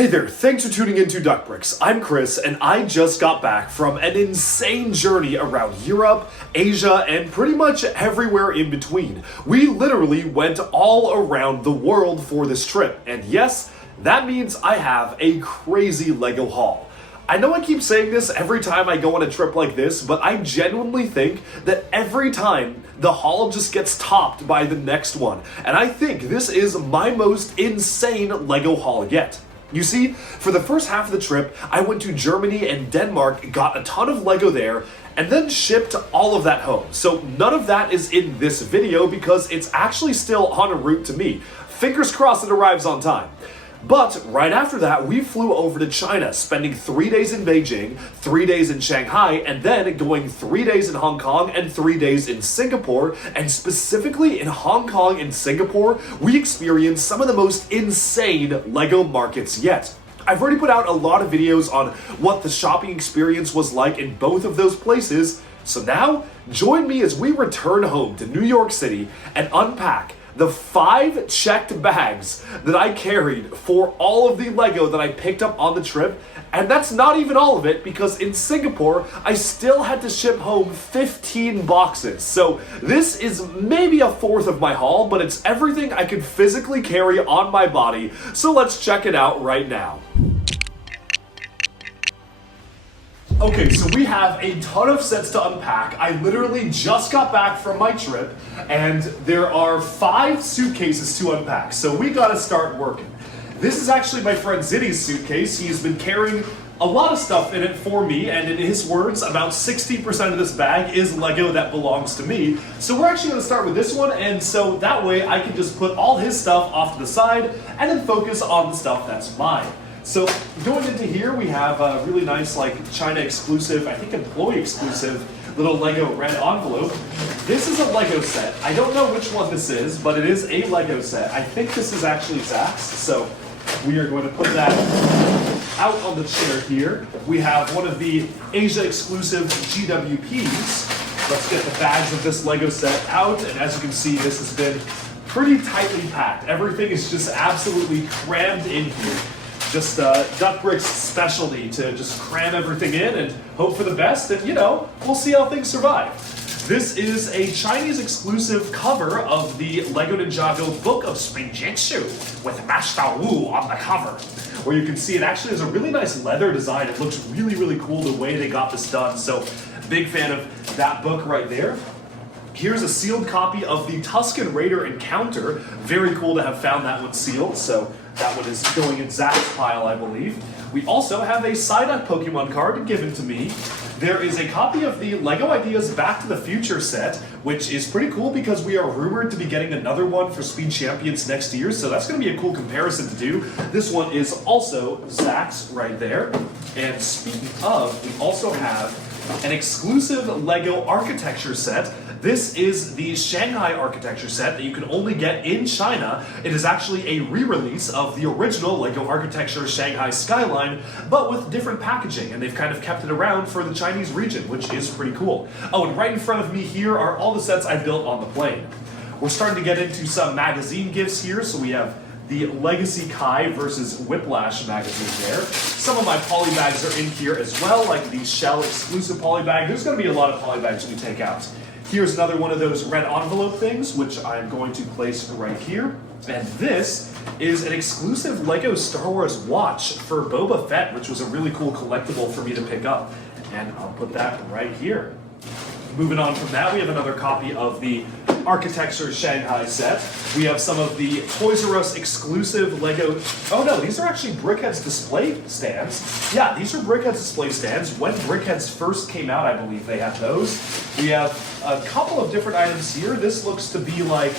Hey there, thanks for tuning into Duck Bricks. I'm Chris, and I just got back from an insane journey around Europe, Asia, and pretty much everywhere in between. We literally went all around the world for this trip, and yes, that means I have a crazy Lego haul. I know I keep saying this every time I go on a trip like this, but I genuinely think that every time the haul just gets topped by the next one, and I think this is my most insane Lego haul yet. You see, for the first half of the trip, I went to Germany and Denmark, got a ton of Lego there, and then shipped all of that home. So none of that is in this video because it's actually still en route to me. Fingers crossed it arrives on time. But right after that, we flew over to China, spending 3 days in Beijing, 3 days in Shanghai, and then going 3 days in Hong Kong and 3 days in Singapore. And specifically in Hong Kong and Singapore, we experienced some of the most insane Lego markets yet. I've already put out a lot of videos on what the shopping experience was like in both of those places. So now, join me as we return home to New York City and unpack the 5 checked bags that I carried for all of the Lego that I picked up on the trip. And that's not even all of it, because in Singapore, I still had to ship home 15 boxes. So this is maybe a fourth of my haul, but it's everything I could physically carry on my body. So let's check it out right now. Okay, so we have a ton of sets to unpack. I literally just got back from my trip, and there are 5 suitcases to unpack, so we gotta start working. This is actually my friend Ziddy's suitcase. He's been carrying a lot of stuff in it for me, and in his words, about 60% of this bag is Lego that belongs to me. So we're actually gonna start with this one, and so that way I can just put all his stuff off to the side, and then focus on the stuff that's mine. So going into here, we have a really nice, like, China exclusive, I think employee exclusive, little Lego red envelope. This is a Lego set. I don't know which one this is, but it is a Lego set. I think this is actually Zach's, so we are going to put that out on the chair here. We have one of the Asia exclusive GWPs. Let's get the bags of this Lego set out, and as you can see, this has been pretty tightly packed. Everything is just absolutely crammed in here. Just Duck Bricks' specialty to just cram everything in and hope for the best, and you know, we'll see how things survive. This is a Chinese exclusive cover of the Lego Ninjago Book of Spinjitzu with Master Wu on the cover, where you can see it actually has a really nice leather design. It looks really, really cool the way they got this done, so big fan of that book right there. Here's a sealed copy of the Tusken Raider Encounter. Very cool to have found that one sealed, so that one is going in Zach's pile, I believe. We also have a Psyduck Pokemon card given to me. There is a copy of the LEGO Ideas Back to the Future set, which is pretty cool because we are rumored to be getting another one for Speed Champions next year, so that's going to be a cool comparison to do. This one is also Zach's right there. And speaking of, we also have an exclusive LEGO architecture set. This is the Shanghai architecture set that you can only get in China. It is actually a re-release of the original LEGO architecture Shanghai skyline, but with different packaging, and they've kind of kept it around for the Chinese region, which is pretty cool. Oh, and right in front of me here are all the sets I built on the plane. We're starting to get into some magazine gifts here, so we have the Legacy Kai versus Whiplash magazine there. Some of my poly bags are in here as well, like the Shell exclusive poly bag. There's going to be a lot of poly bags we take out. Here's another one of those red envelope things, which I'm going to place right here. And this is an exclusive Lego Star Wars watch for Boba Fett, which was a really cool collectible for me to pick up. And I'll put that right here. Moving on from that, we have another copy of the Architecture Shanghai set. We have some of the Toys R Us exclusive Lego... Oh no, these are actually Brickhead's display stands. Yeah, these are Brickhead's display stands. When Brickhead's first came out, I believe they had those. We have a couple of different items here. This looks to be like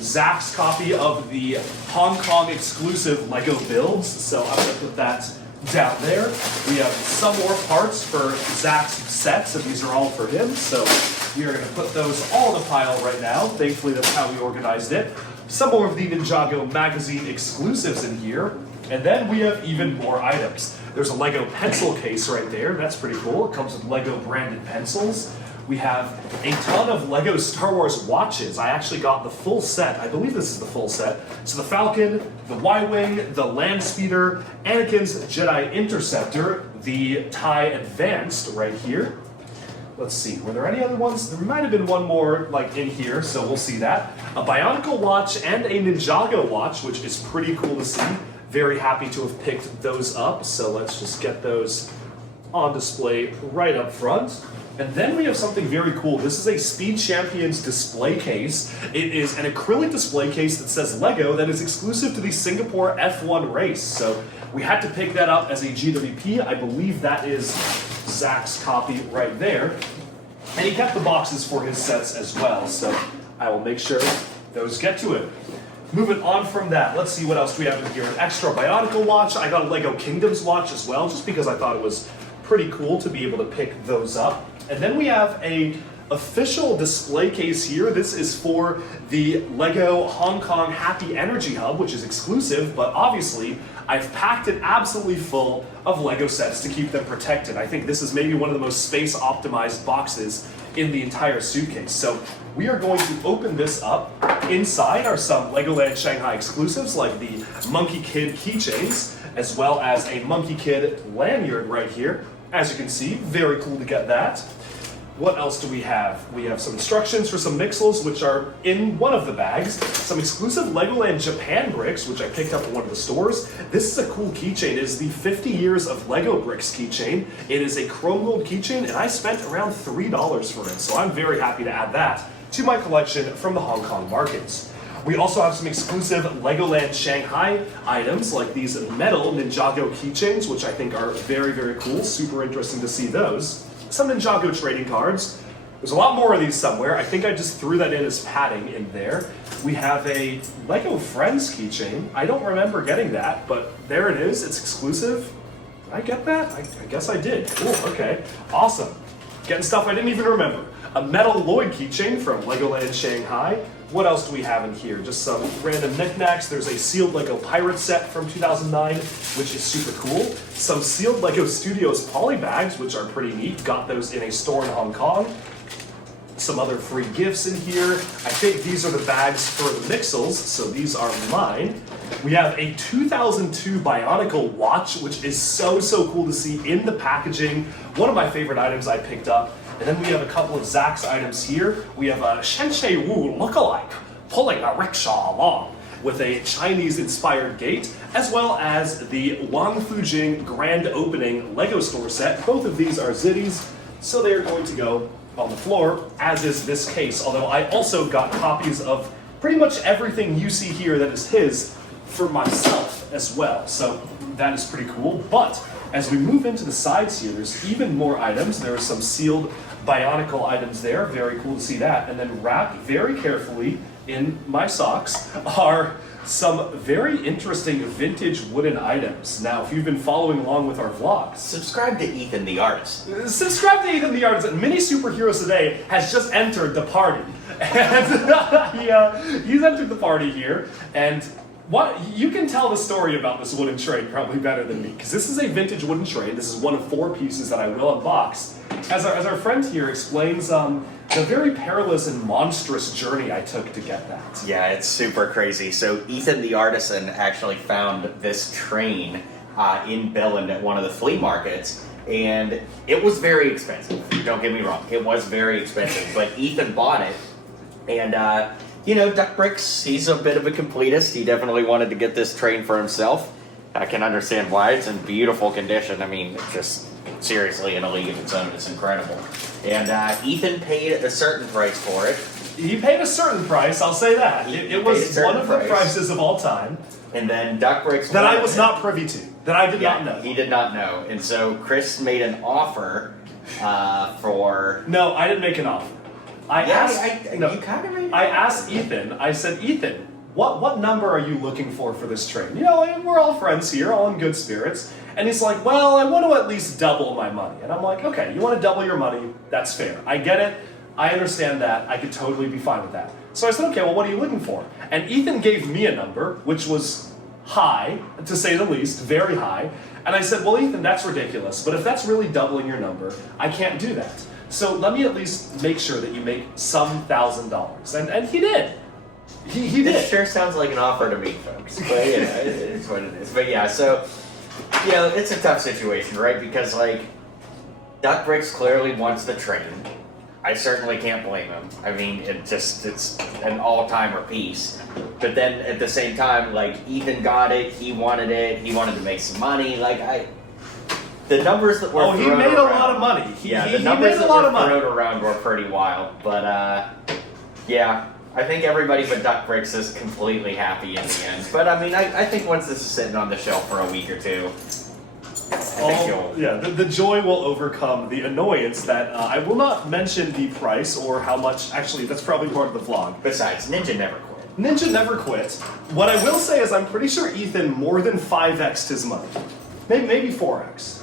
Zach's copy of the Hong Kong exclusive Lego builds, so I'm going to put that down there. We have some more parts for Zach's sets, and these are all for him, so we are going to put those all in a pile right now. Thankfully, that's how we organized it. Some more of the Ninjago magazine exclusives in here, and then we have even more items. There's a Lego pencil case right there. That's pretty cool. It comes with Lego branded pencils. We have a ton of Lego Star Wars watches. I actually got the full set. I believe this is the full set. So the Falcon, the Y-Wing, the Land Speeder, Anakin's Jedi Interceptor, the TIE Advanced right here. Let's see, were there any other ones? There might have been one more like in here, so we'll see that. A Bionicle watch and a Ninjago watch, which is pretty cool to see. Very happy to have picked those up, so let's just get those on display right up front. And then we have something very cool. This is a Speed Champions display case. It is an acrylic display case that says Lego that is exclusive to the Singapore F1 race. So we had to pick that up as a GWP. I believe that is Zach's copy right there. And he kept the boxes for his sets as well. So I will make sure those get to him. Moving on from that, let's see what else do we have in here. An extra Bionicle watch. I got a Lego Kingdoms watch as well, just because I thought it was pretty cool to be able to pick those up. And then we have a official display case here. This is for the Lego Hong Kong Happy Energy Hub, which is exclusive, but obviously I've packed it absolutely full of Lego sets to keep them protected. I think this is maybe one of the most space optimized boxes in the entire suitcase. So we are going to open this up. Inside are some Legoland Shanghai exclusives like the Monkey Kid keychains, as well as a Monkey Kid lanyard right here. As you can see, very cool to get that. What else do we have? We have some instructions for some Mixels, which are in one of the bags. Some exclusive Legoland Japan bricks, which I picked up at one of the stores. This is a cool keychain. It is the 50 Years of Lego Bricks keychain. It is a chrome gold keychain, and I spent around $3 for it. So I'm very happy to add that to my collection from the Hong Kong markets. We also have some exclusive Legoland Shanghai items, like these metal Ninjago keychains, which I think are very, very cool. Super interesting to see those. Some Ninjago trading cards. There's a lot more of these somewhere. I think I just threw that in as padding in there. We have a Lego Friends keychain. I don't remember getting that, but there it is. It's exclusive. Did I get that? I guess I did. Cool, okay. Awesome. Getting stuff I didn't even remember. A metal Lloyd keychain from Legoland Shanghai. What else do we have in here? Just some random knickknacks. There's a sealed Lego Pirate set from 2009, which is super cool. Some sealed Lego Studios poly bags, which are pretty neat. Got those in a store in Hong Kong. Some other free gifts in here. I think these are the bags for the Mixels, so these are mine. We have a 2002 Bionicle watch, which is so cool to see in the packaging. One of my favorite items I picked up. And then we have a couple of Zach's items here. We have a Shen Shei Wu lookalike pulling a rickshaw along with a Chinese-inspired gate, as well as the Wang Fujing grand opening Lego store set. Both of these are Zitties, so they are going to go on the floor, as is this case. Although I also got copies of pretty much everything you see here that is his for myself as well. So that is pretty cool. But as we move into the sides here, there's even more items. There are some sealed Bionicle items there. Very cool to see that. And then wrapped very carefully in my socks are some very interesting vintage wooden items. Now, if you've been following along with our vlogs, subscribe to Ethan the Artist. Subscribe to Ethan the Artist. Mini Superheroes Today has just entered the party. And he's entered the party here. And what you can tell the story about this wooden train probably better than me, because this is a vintage wooden train. This is one of 4 pieces that I will unbox. As our friend here explains, the very perilous and monstrous journey I took to get that. Yeah, it's super crazy. So Ethan the Artisan actually found this train in Billund at one of the flea markets, and it was very expensive. Don't get me wrong, it was very expensive, but Ethan bought it, and you know, Duck Bricks, he's a bit of a completist. He definitely wanted to get this train for himself. I can understand why. It's in beautiful condition. I mean, it's just seriously in a league of its own. It's incredible. And Ethan paid a certain price for it. He paid a certain price, I'll say that. It was one of the prices of all time. And then Duck Bricks... that I was not privy to. That I did not know. He did not know. And so Chris made an offer for... No, I didn't make an offer. I asked Ethan, I said, Ethan, what number are you looking for this train? You know, we're all friends here, all in good spirits. And he's like, well, I want to at least double my money. And I'm like, okay, you want to double your money? That's fair. I get it. I understand that. I could totally be fine with that. So I said, okay, well, what are you looking for? And Ethan gave me a number, which was high, to say the least, very high. And I said, well, Ethan, that's ridiculous. But if that's really doubling your number, I can't do that. So let me at least make sure that you make some $1,000. And he did. He did. This sure sounds like an offer to me, folks. But it's what it is. But yeah, so it's a tough situation, right? Because like Duck Bricks clearly wants the train. I certainly can't blame him. I mean, it's an all-timer piece. But then at the same time, like Ethan got it, he wanted to make some money. Like the numbers that were he made a lot of money. The numbers that were thrown around were pretty wild. But yeah. I think everybody but Duck Bricks is completely happy in the end. But I mean, I think once this is sitting on the shelf for a week or two, the joy will overcome the annoyance that I will not mention the price or how much. Actually, that's probably part of the vlog. Besides, Ninja never quit. Ninja never quit. What I will say is I'm pretty sure Ethan more than 5x'd his money. Maybe 4x.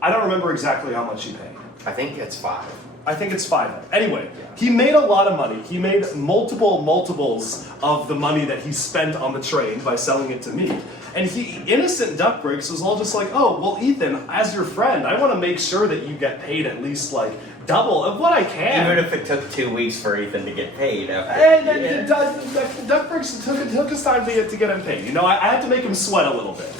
I don't remember exactly how much he paid. I think it's 5. I think it's 5. Anyway, he made a lot of money. He made multiples of the money that he spent on the train by selling it to me. And innocent Duck Bricks was all just like, oh, well, Ethan, as your friend, I want to make sure that you get paid at least like double of what I can. Even if it took 2 weeks for Ethan to get paid. And Duck Bricks took his time to get him paid. You know, I had to make him sweat a little bit.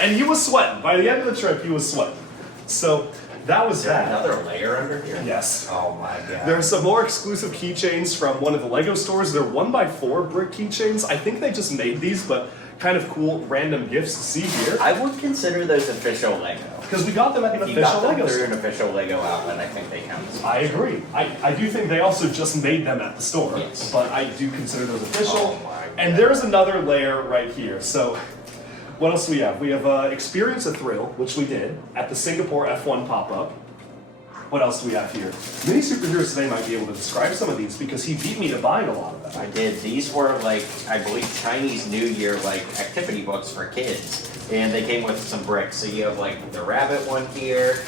And he was sweating. By the end of the trip, he was sweating. So that was that. Another layer under here? Yes. Oh my god. There are some more exclusive keychains from one of the Lego stores. They're 1x4 brick keychains. I think they just made these, but kind of cool random gifts to see here. I would consider those official Lego. Because we got them at an If you official got them Lego through store. an official Lego outlet, I think they count as I agree. I do think they also just made them at the store. Yes. But I do consider those official. Oh my And God. there's another layer right here. So what else do we have? We have Experience a Thrill, which we did at the Singapore F1 pop-up. What else do we have here? Mini Superheroes today might be able to describe some of these because he beat me to buying a lot of them. I did. These were like, I believe, Chinese New Year like activity books for kids, and they came with some bricks. So you have like the rabbit one here.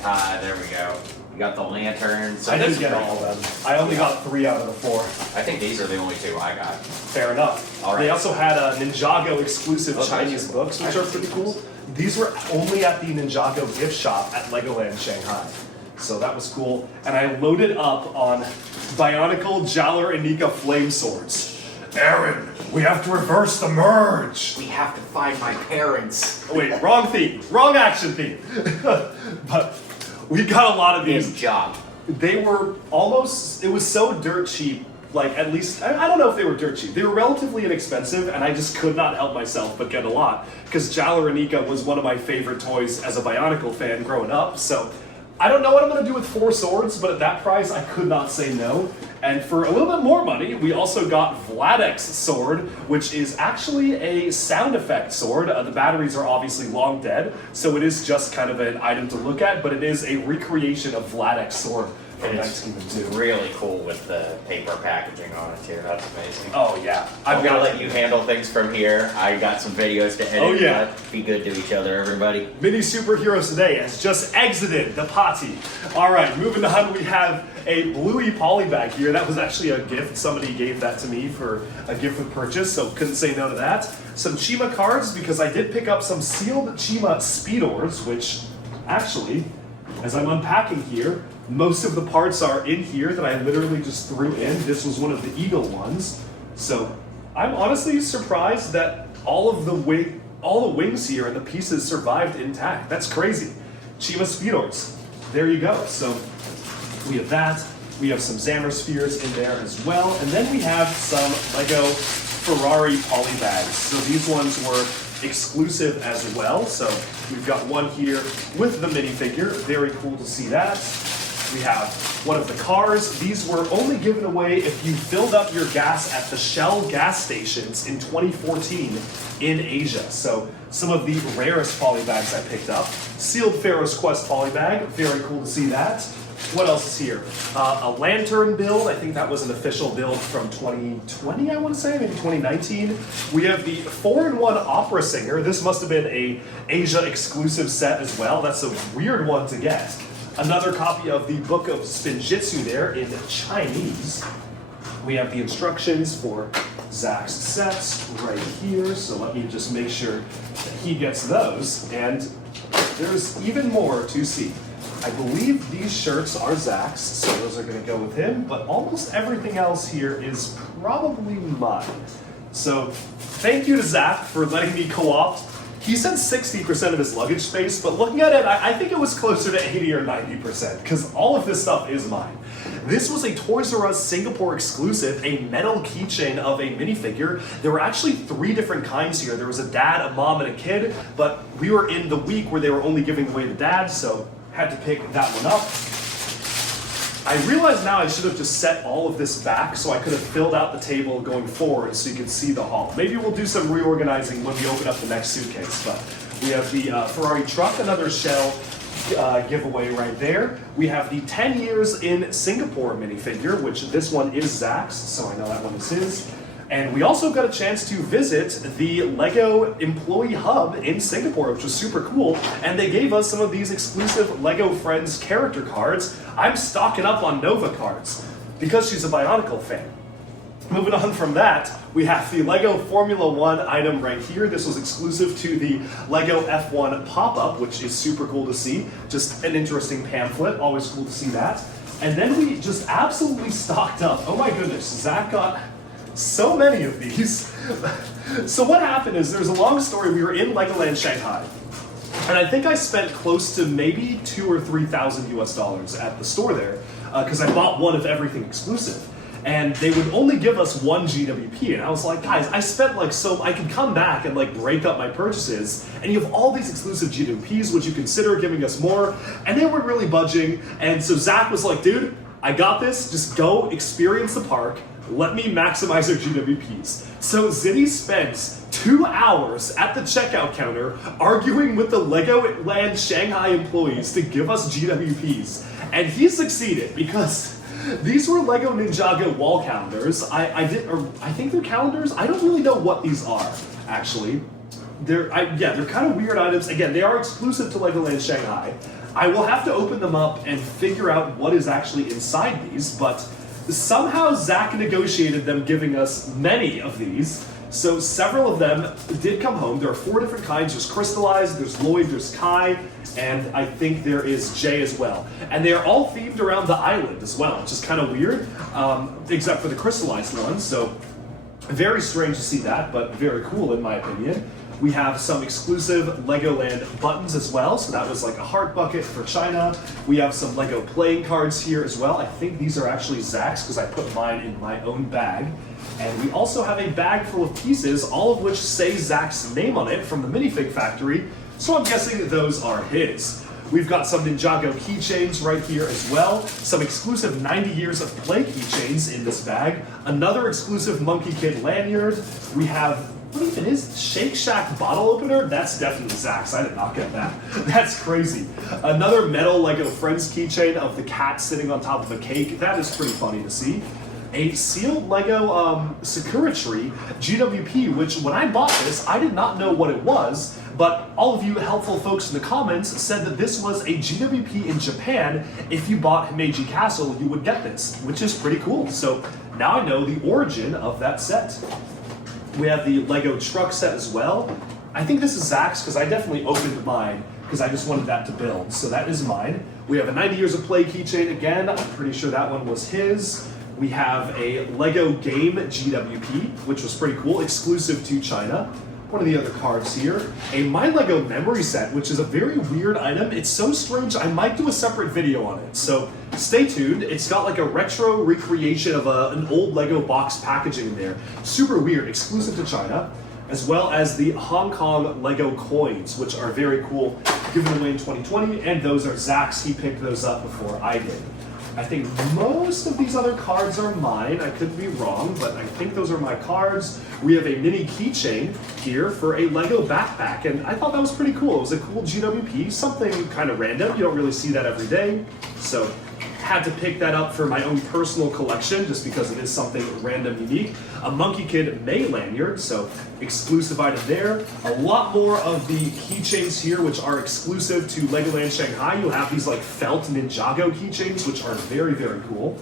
There we go. You got the lanterns. So I didn't that's get pretty all cool. of them. I only got 3 out of the 4. I think these are the only 2 I got. Fair enough. All right. They also had Ninjago exclusive Oh, those Chinese are cool. books, which are pretty cool. These were only at the Ninjago gift shop at Legoland Shanghai. So that was cool. And I loaded up on Bionicle Jaller and Nika flame swords. Aaron, we have to reverse the merge. We have to find my parents. Oh, wait, wrong theme. Wrong action theme. But we got a lot of these. Good job. They were almost, it was so dirt cheap, like at least, I don't know if they were dirt cheap. They were relatively inexpensive, and I just could not help myself but get a lot. Because Jaller Anika was one of my favorite toys as a Bionicle fan growing up, so I don't know what I'm going to do with 4 swords, but at that price, I could not say no. And for a little bit more money, we also got Vladek's sword, which is actually a sound effect sword. The batteries are obviously long dead, so it is just kind of an item to look at, but it is a recreation of Vladek's sword from And it's 1902. really cool with the paper packaging on it too. That's amazing. Oh yeah, I'm gonna let you handle things from here. I got some videos to edit. Oh, yeah. But be good to each other, everybody. Mini Superheroes Today has just exited the potty. All right, moving on, we have a Bluey polybag here. That was actually a gift. Somebody gave that to me for a gift with purchase, so couldn't say no to that. Some Chima cards, because I did pick up some sealed Chima Speedors, which actually, as I'm unpacking here, most of the parts are in here that I literally just threw in. This was one of the Eagle ones. So I'm honestly surprised that all the wings here and the pieces survived intact. That's crazy. Chima Speedors. There you go. So we have that. We have some Xammer Spheres in there as well. And then we have some Lego Ferrari polybags. So these ones were exclusive as well. So we've got one here with the minifigure. Very cool to see that. We have one of the cars. These were only given away if you filled up your gas at the Shell gas stations in 2014 in Asia. So some of the rarest polybags I picked up. Sealed Pharaoh's Quest polybag. Very cool to see that. What else is here? A lantern build. I think that was an official build from 2020, I want to say, maybe 2019. We have the 4-in-1 opera singer. This must have been a Asia exclusive set as well. That's a weird one to get. Another copy of the Book of Spinjitzu there in Chinese. We have the instructions for Zach's sets right here, so let me just make sure that he gets those, and there's even more to see. I believe these shirts are Zach's, so those are going to go with him, but almost everything else here is probably mine. So thank you to Zach for letting me co-opt. He said 60% of his luggage space, but looking at it, I think it was closer to 80 or 90%, because all of this stuff is mine. This was a Toys R Us Singapore exclusive, a metal keychain of a minifigure. There were actually 3 different kinds here. There was a dad, a mom, and a kid, but we were in the week where they were only giving away the dad, so had to pick that one up. I realize now I should have just set all of this back so I could have filled out the table going forward so you could see the haul. Maybe we'll do some reorganizing when we open up the next suitcase, but we have the Ferrari truck, another shell giveaway right there. We have the 10 years in Singapore minifigure, which this one is Zach's, so I know that one is his. And we also got a chance to visit the LEGO Employee Hub in Singapore, which was super cool. And they gave us some of these exclusive LEGO Friends character cards. I'm stocking up on Nova cards because she's a Bionicle fan. Moving on from that, we have the LEGO Formula One item right here. This was exclusive to the LEGO F1 pop-up, which is super cool to see. Just an interesting pamphlet, always cool to see that. And then we just absolutely stocked up. Oh my goodness, Zach got so many of these. So what happened is, there's a long story. We were in Legoland Shanghai, and I think I spent close to maybe $2,000 or $3,000 US at the store there, because I bought one of everything exclusive. And they would only give us one GWP, and I was like, guys, I spent like so, I could come back and like break up my purchases, and you have all these exclusive GWPs, would you consider giving us more? And they weren't really budging, and so Zach was like, dude, I got this, just go experience the park, let me maximize our GWPs. So Zitty spends 2 hours at the checkout counter arguing with the Legoland Shanghai employees to give us GWPs, and he succeeded because these were Lego Ninjago wall calendars. I think they're calendars. I don't really know what these are, actually. They're kind of weird items. Again, they are exclusive to Legoland Shanghai. I will have to open them up and figure out what is actually inside these, but somehow Zach negotiated them giving us many of these. So several of them did come home. There are 4 different kinds. There's Crystallized, there's Lloyd, there's Kai, and I think there is Jay as well. And they are all themed around the island as well, which is kind of weird, except for the Crystallized ones. So very strange to see that, but very cool in my opinion. We have some exclusive Legoland buttons as well, so that was like a heart bucket for China. We have some Lego playing cards here as well. I think these are actually Zach's because I put mine in my own bag. And we also have a bag full of pieces, all of which say Zach's name on it from the minifig factory, so I'm guessing that those are his. We've got some Ninjago keychains right here as well, some exclusive 90 years of play keychains in this bag, another exclusive Monkey Kid lanyard. We have, what even is Shake Shack bottle opener? That's definitely Zach's, I did not get that. That's crazy. Another metal Lego Friends keychain of the cat sitting on top of a cake. That is pretty funny to see. A sealed Lego Sakura Tree GWP, which when I bought this, I did not know what it was, but all of you helpful folks in the comments said that this was a GWP in Japan. If you bought Himeji Castle, you would get this, which is pretty cool. So now I know the origin of that set. We have the Lego truck set as well. I think this is Zach's because I definitely opened mine because I just wanted that to build. So that is mine. We have a 90 Years of Play keychain again. I'm pretty sure that one was his. We have a Lego Game GWP, which was pretty cool, exclusive to China. One of the other cards here. A My Lego memory set, which is a very weird item. It's so strange, I might do a separate video on it. So stay tuned. It's got like a retro recreation of an old Lego box packaging in there. Super weird, exclusive to China. As well as the Hong Kong Lego coins, which are very cool, given away in 2020. And those are Zach's, he picked those up before I did. I think most of these other cards are mine. I could be wrong, but I think those are my cards. We have a mini keychain here for a Lego backpack, and I thought that was pretty cool. It was a cool GWP, something kind of random. You don't really see that every day, so had to pick that up for my own personal collection just because it is something random, unique. A Monkey Kid May lanyard, so exclusive item there. A lot more of the keychains here, which are exclusive to Legoland Shanghai. You have these like felt Ninjago keychains, which are very, very cool.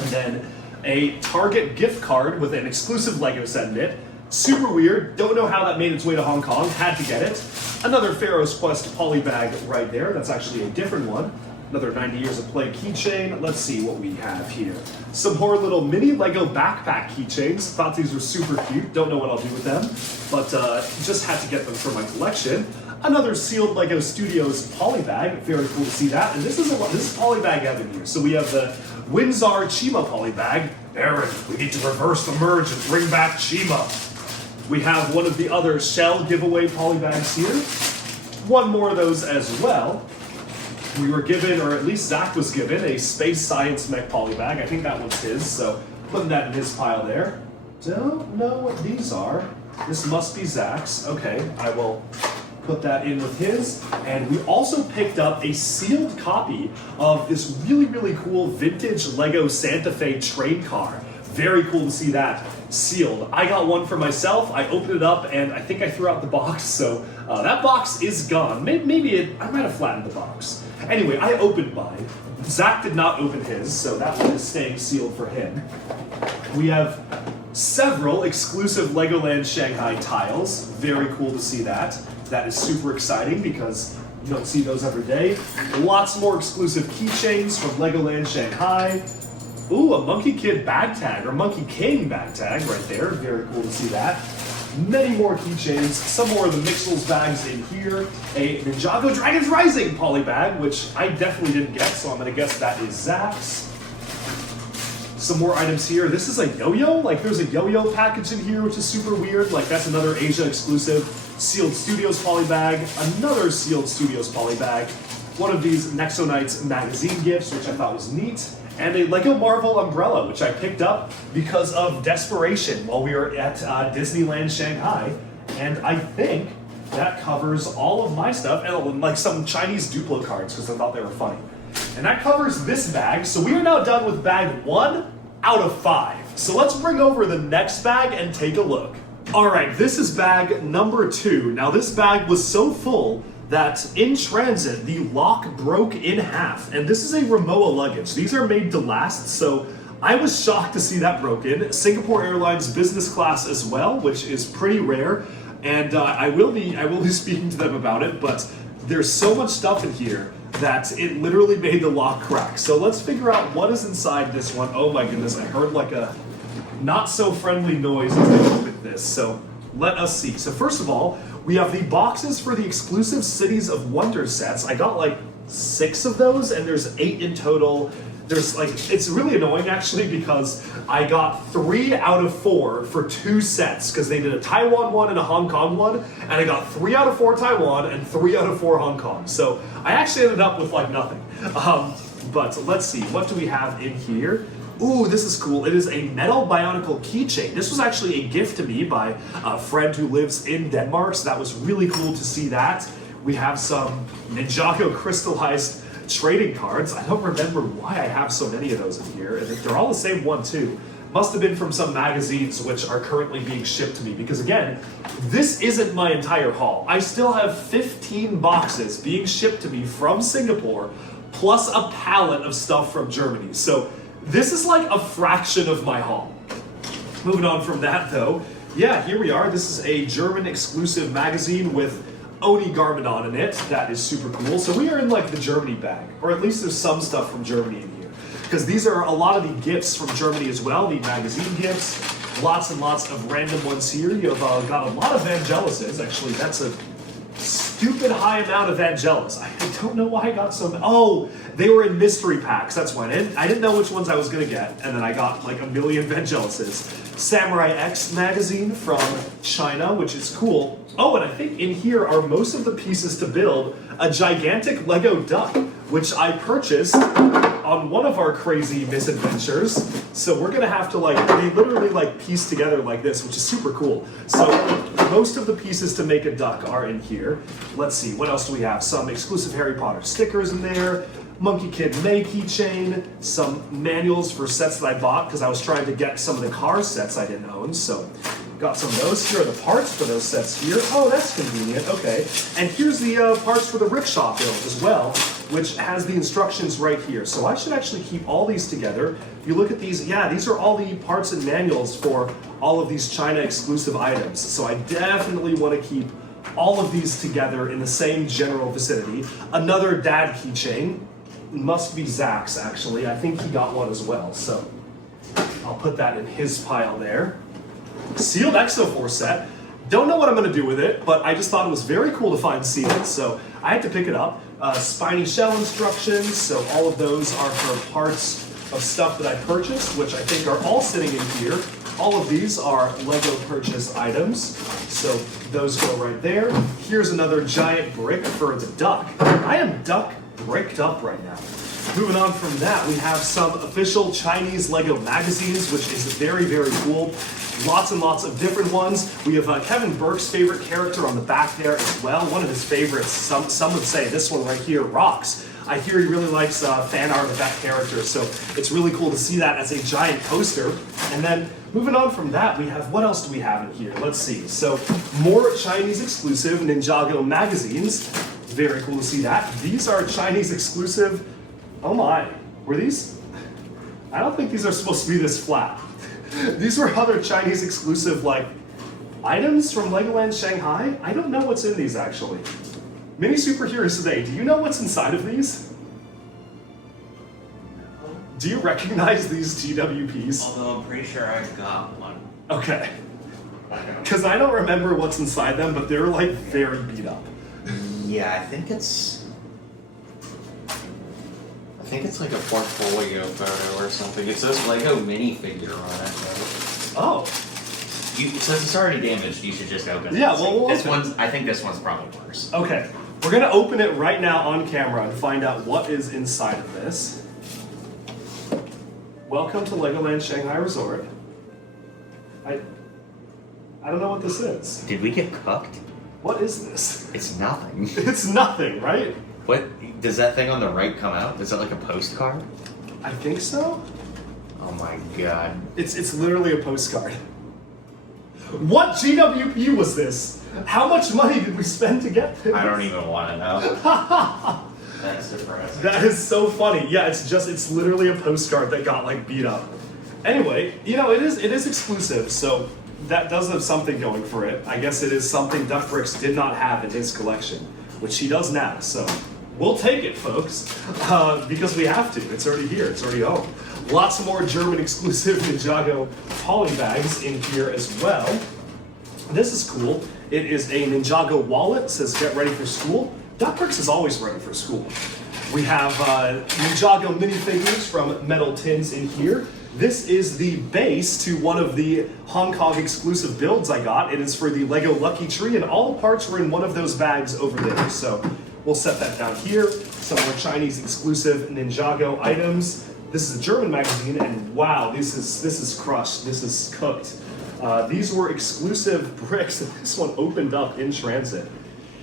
And then a Target gift card with an exclusive Lego set in it. Super weird, don't know how that made its way to Hong Kong, had to get it. Another Pharaoh's Quest poly bag right there, that's actually a different one. Another 90 Years of Play keychain. Let's see what we have here. Some more little mini Lego backpack keychains. Thought these were super cute, don't know what I'll do with them, but just had to get them for my collection. Another sealed Lego Studios poly bag, very cool to see that. And this is poly bag heaven here. So we have the Windsor Chima poly bag. Aaron, we need to reverse the merge and bring back Chima. We have one of the other shell giveaway poly bags here. One more of those as well. We were given, or at least Zach was given, a Space Science Mech poly bag. I think that one's his, so putting that in his pile there. Don't know what these are. This must be Zach's. Okay, I will put that in with his. And we also picked up a sealed copy of this really, really cool vintage Lego Santa Fe train car. Very cool to see that sealed. I got one for myself. I opened it up and I think I threw out the box, so that box is gone. Maybe I might have flattened the box. Anyway, I opened mine. Zach did not open his, so that one is staying sealed for him. We have several exclusive Legoland Shanghai tiles. Very cool to see that. That is super exciting because you don't see those every day. Lots more exclusive keychains from Legoland Shanghai. Ooh, a Monkey Kid bag tag, or Monkey King bag tag right there. Very cool to see that. Many more keychains, some more of the Mixels bags in here. A Ninjago Dragons Rising poly bag, which I definitely didn't get, so I'm gonna guess that is Zach's. Some more items here. This is a yo-yo, like there's a yo-yo package in here, which is super weird. Like that's another Asia exclusive Sealed Studios poly bag, another Sealed Studios poly bag, one of these Nexo Knights magazine gifts, which I thought was neat, and a Lego Marvel umbrella, which I picked up because of desperation while we were at Disneyland Shanghai. And I think that covers all of my stuff, and like some Chinese Duplo cards because I thought they were funny. And that covers this bag, so we are now done with bag 1 out of 5. So let's bring over the next bag and take a look. All right, this is bag number 2. Now this bag was so full that in transit, the lock broke in half. And this is a Rimowa luggage. These are made to last, so I was shocked to see that broken. Singapore Airlines business class as well, which is pretty rare. And I will be speaking to them about it, but there's so much stuff in here that it literally made the lock crack. So let's figure out what is inside this one. Oh my goodness, I heard like a not so friendly noise as I opened this. So let us see. So first of all, we have the boxes for the exclusive Cities of Wonder sets. I got like 6 of those, and there's 8 in total. There's like, it's really annoying actually because I got 3 out of 4 for 2 sets because they did a Taiwan one and a Hong Kong one, and I got 3 out of 4 Taiwan and 3 out of 4 Hong Kong. So I actually ended up with like nothing. But let's see, what do we have in here? Ooh, this is cool. It is a metal Bionicle keychain. This was actually a gift to me by a friend who lives in Denmark, so that was really cool to see that. We have some Ninjago crystallized trading cards. I don't remember why I have so many of those in here. And they're all the same one too. Must have been from some magazines which are currently being shipped to me because again, this isn't my entire haul. I still have 15 boxes being shipped to me from Singapore plus a pallet of stuff from Germany. So this is like a fraction of my haul. Moving on from that though, yeah, here we are. This is a German exclusive magazine with Oni Garmadon in it. That is super cool. So we are in like the Germany bag, or at least there's some stuff from Germany in here. Because these are a lot of the gifts from Germany as well, the magazine gifts. Lots and lots of random ones here. You've got a lot of Vangeluses. Actually, that's a stupid high amount of Vangelis. I don't know why I got so many. Oh, they were in mystery packs. That's why I didn't know which ones I was gonna get, and then I got like a million Vangeluses. Samurai X magazine from China, which is cool. Oh, and I think in here are most of the pieces to build a gigantic Lego duck, which I purchased on one of our crazy misadventures. So we're gonna have to like, they literally like piece together like this, which is super cool. So most of the pieces to make a duck are in here. Let's see, what else do we have? Some exclusive Harry Potter stickers in there, Monkey Kid May keychain, some manuals for sets that I bought because I was trying to get some of the car sets I didn't own, so got some of those. Here are the parts for those sets here. Oh, that's convenient, okay. And here's the parts for the rickshaw build as well. which has the instructions right here. So I should actually keep all these together. If you look at these, yeah, these are all the parts and manuals for all of these China exclusive items. So I definitely want to keep all of these together in the same general vicinity. Another dad keychain. Must be Zach's, actually. I think he got one as well. So I'll put that in his pile there. Sealed Exoforce set. Don't know what I'm going to do with it, but I just thought it was very cool to find sealed, so I had to pick it up. Spiny shell instructions, so all of those are for parts of stuff that I purchased, which I think are all sitting in here. All of these are Lego purchase items, so those go right there. Here's another giant brick for the duck. I am duck bricked up right now. Moving on from that, we have some official Chinese Lego magazines, which is very, very cool. Lots and lots of different ones. We have Kevin Burke's favorite character on the back there as well. One of his favorites, some would say this one right here rocks. I hear he really likes fan art of that character, so it's really cool to see that as a giant poster. And then moving on from that, we have, what else do we have in here? Let's see. So more Chinese exclusive Ninjago magazines. Very cool to see that. These are Chinese exclusive. Oh my, were these? I don't think these are supposed to be this flat. These were other Chinese exclusive like items from Legoland Shanghai. I don't know what's in these actually. Mini Superheroes Today, do you know what's inside of these? Do you recognize these TWPs? Although I'm pretty sure I got one. Okay. Because I don't remember what's inside them, but they're like very beat up. Yeah, I think it's like a portfolio photo or something. It says Lego minifigure on it. Right? Oh. It says it's already damaged. You should just open it. Yeah, well, this one's. I think this one's probably worse. Okay, we're gonna open it right now on camera and find out what is inside of this. Welcome to Legoland Shanghai Resort. I don't know what this is. Did we get cooked? What is this? It's nothing. It's nothing, right? What does that thing on the right come out? Is that like a postcard? I think so. Oh my god. It's literally a postcard. What GWP was this? How much money did we spend to get this? I don't even want to know. That's depressing. That is so funny. Yeah, it's literally a postcard that got like beat up. Anyway, you know, it is exclusive, so that does have something going for it. I guess it is something Duck Bricks did not have in his collection, which he does now, so we'll take it, folks, because we have to. It's already here, it's already home. Lots more German exclusive Ninjago poly bags in here as well. This is cool. It is a Ninjago wallet, it says get ready for school. Duck Bricks is always ready for school. We have Ninjago minifigures from Metal Tins in here. This is the base to one of the Hong Kong exclusive builds I got. It is for the Lego Lucky Tree, and all the parts were in one of those bags over there. So we'll set that down here. Some more Chinese exclusive Ninjago items. This is a German magazine, and wow, this is crushed. This is cooked. These were exclusive bricks, and this one opened up in transit.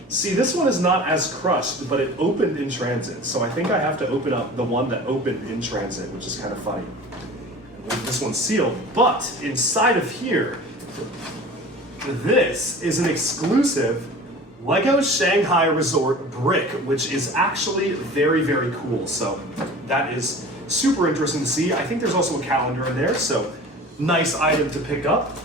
See, this one is not as crushed, but it opened in transit. So I think I have to open up the one that opened in transit, which is kind of funny. This one's sealed, but inside of here, this is an exclusive Lego Shanghai Resort brick, which is actually very, very cool. So that is super interesting to see. I think there's also a calendar in there, so nice item to pick up.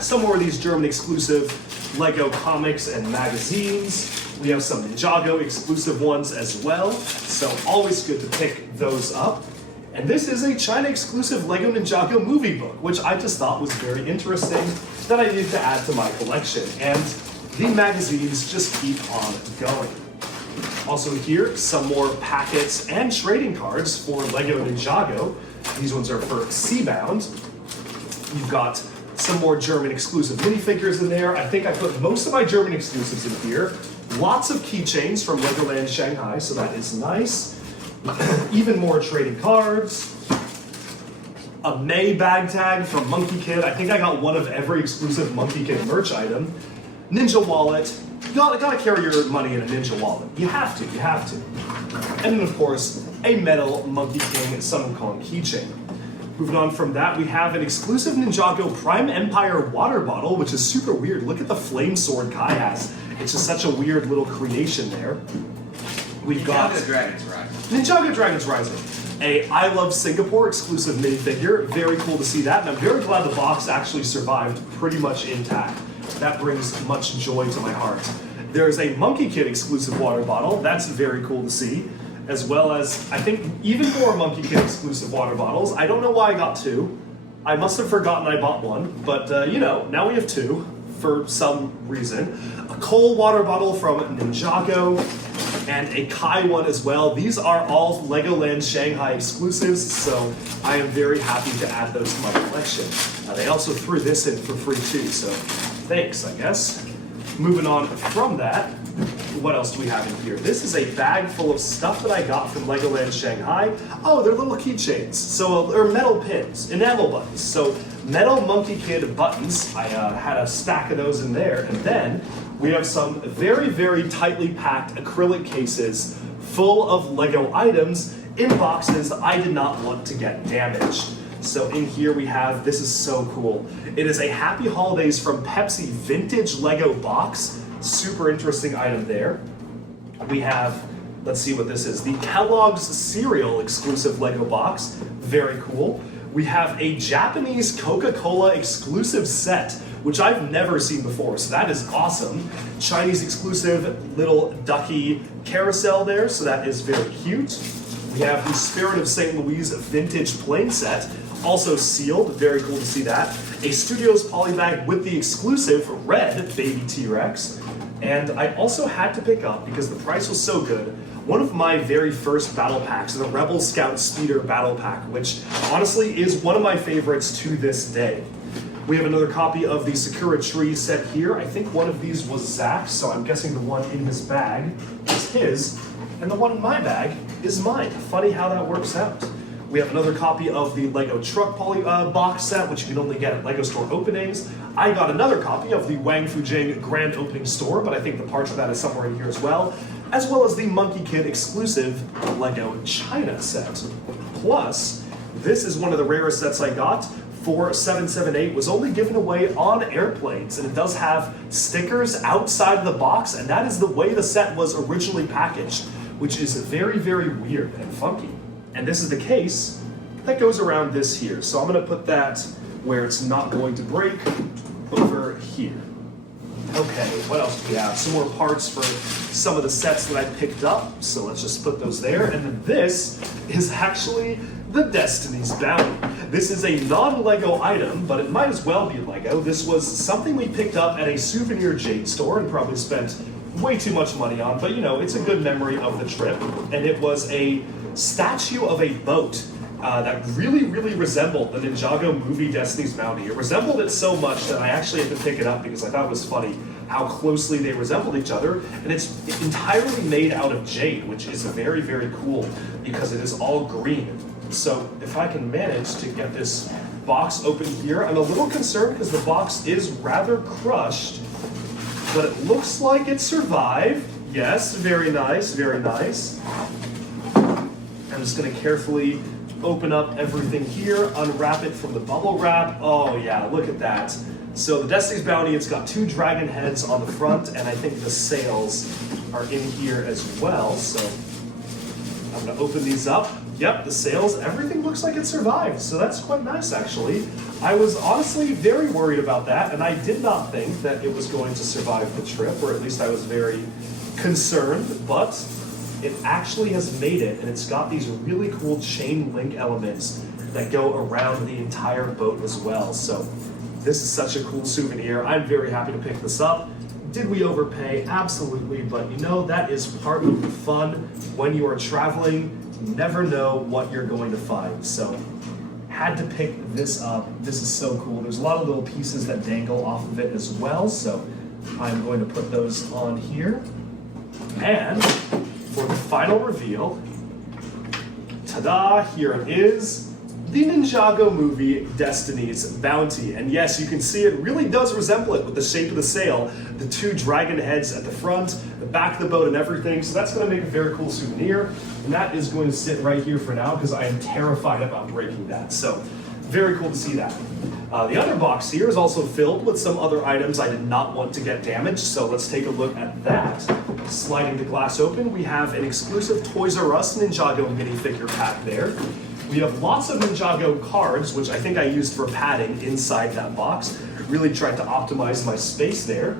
Some more of these German exclusive Lego comics and magazines. We have some Ninjago exclusive ones as well, so always good to pick those up. And this is a China exclusive Lego Ninjago movie book, which I just thought was very interesting that I needed to add to my collection. And the magazines just keep on going. Also here, some more packets and trading cards for Lego Ninjago. These ones are for Seabound. You've got some more German exclusive minifigures in there. I think I put most of my German exclusives in here. Lots of keychains from Legoland Shanghai, so that is nice. Even more trading cards. A May bag tag from Monkey Kid. I think I got one of every exclusive Monkey Kid merch item. Ninja wallet. You gotta carry your money in a Ninja wallet. You have to. And then of course, a metal Monkey King Sun Wukong keychain. Moving on from that, we have an exclusive Ninjago Prime Empire water bottle, which is super weird. Look at the flame sword Kai has. It's just such a weird little creation there. We've got Ninjago Dragon's Rising. Ninjago Dragon's Rising, a I Love Singapore exclusive minifigure. Very cool to see that, and I'm very glad the box actually survived pretty much intact. That brings much joy to my heart. There's a Monkey Kid exclusive water bottle. That's very cool to see, as well as, I think, even more Monkey Kid exclusive water bottles. I don't know why I got two. I must have forgotten I bought one, but you know, now we have two for some reason. A Cole water bottle from Ninjago, and a Kai one as well. These are all Legoland Shanghai exclusives, so I am very happy to add those to my collection. They also threw this in for free too, so thanks, I guess. Moving on from that, what else do we have in here? This is a bag full of stuff that I got from Legoland Shanghai. Oh, they're little keychains, so or metal pins, enamel buttons. So metal Monkey Kid buttons. I had a stack of those in there, and then we have some very, very tightly packed acrylic cases full of Lego items in boxes I did not want to get damaged. So in here we have, this is so cool. It is a Happy Holidays from Pepsi vintage Lego box. Super interesting item there. We have, let's see what this is, the Kellogg's cereal exclusive Lego box. Very cool. We have a Japanese Coca-Cola exclusive set, which I've never seen before, so that is awesome. Chinese exclusive little ducky carousel there, so that is very cute. We have the Spirit of St. Louis vintage plane set, also sealed, very cool to see that. A Studios polybag with the exclusive red baby T-Rex. And I also had to pick up, because the price was so good, one of my very first battle packs, the Rebel Scout Speeder battle pack, which honestly is one of my favorites to this day. We have another copy of the Sakura Tree set here. I think one of these was Zach's, so I'm guessing the one in his bag is his, and the one in my bag is mine. Funny how that works out. We have another copy of the Lego Truck box set, which you can only get at Lego store openings. I got another copy of the Wang Fujing grand opening store, but I think the parts for that is somewhere in here as well as the Monkey Kid exclusive Lego China set. Plus, this is one of the rarest sets I got for 778, was only given away on airplanes, and it does have stickers outside of the box, and that is the way the set was originally packaged, which is very, very weird and funky. And this is the case that goes around this here. So I'm gonna put that where it's not going to break over here. Okay, what else do we have? Some more parts for some of the sets that I picked up. So let's just put those there. And then this is actually the Destiny's Bounty. This is a non-Lego item, but it might as well be Lego. This was something we picked up at a souvenir jade store and probably spent way too much money on, but you know, it's a good memory of the trip. And it was a statue of a boat that really, really resembled the Ninjago movie Destiny's Bounty. It resembled it so much that I actually had to pick it up because I thought it was funny how closely they resembled each other. And it's entirely made out of jade, which is very, very cool because it is all green. So if I can manage to get this box open here, I'm a little concerned because the box is rather crushed, but it looks like it survived. Yes, very nice, very nice. I'm just gonna carefully open up everything here, unwrap it from the bubble wrap. Oh yeah, look at that. So the Destiny's Bounty, it's got two dragon heads on the front, and I think the sails are in here as well. So I'm gonna open these up. Yep, the sails, everything looks like it survived. So that's quite nice actually. I was honestly very worried about that, and I did not think that it was going to survive the trip, or at least I was very concerned, but it actually has made it, and it's got these really cool chain link elements that go around the entire boat as well. So this is such a cool souvenir. I'm very happy to pick this up. Did we overpay? Absolutely, but you know, that is part of the fun when you are traveling. You never know what you're going to find. So had to pick this up. This is so cool. There's a lot of little pieces that dangle off of it as well, so I'm going to put those on here. And for the final reveal, ta-da, here it is, the Ninjago movie Destiny's Bounty. And yes, you can see it really does resemble it with the shape of the sail, the two dragon heads at the front, the back of the boat and everything. So that's gonna make a very cool souvenir. And that is going to sit right here for now because I am terrified about breaking that. So very cool to see that. The other box here is also filled with some other items I did not want to get damaged. So let's take a look at that. Sliding the glass open, we have an exclusive Toys R Us Ninjago minifigure pack there. We have lots of Ninjago cards, which I think I used for padding inside that box. Really tried to optimize my space there.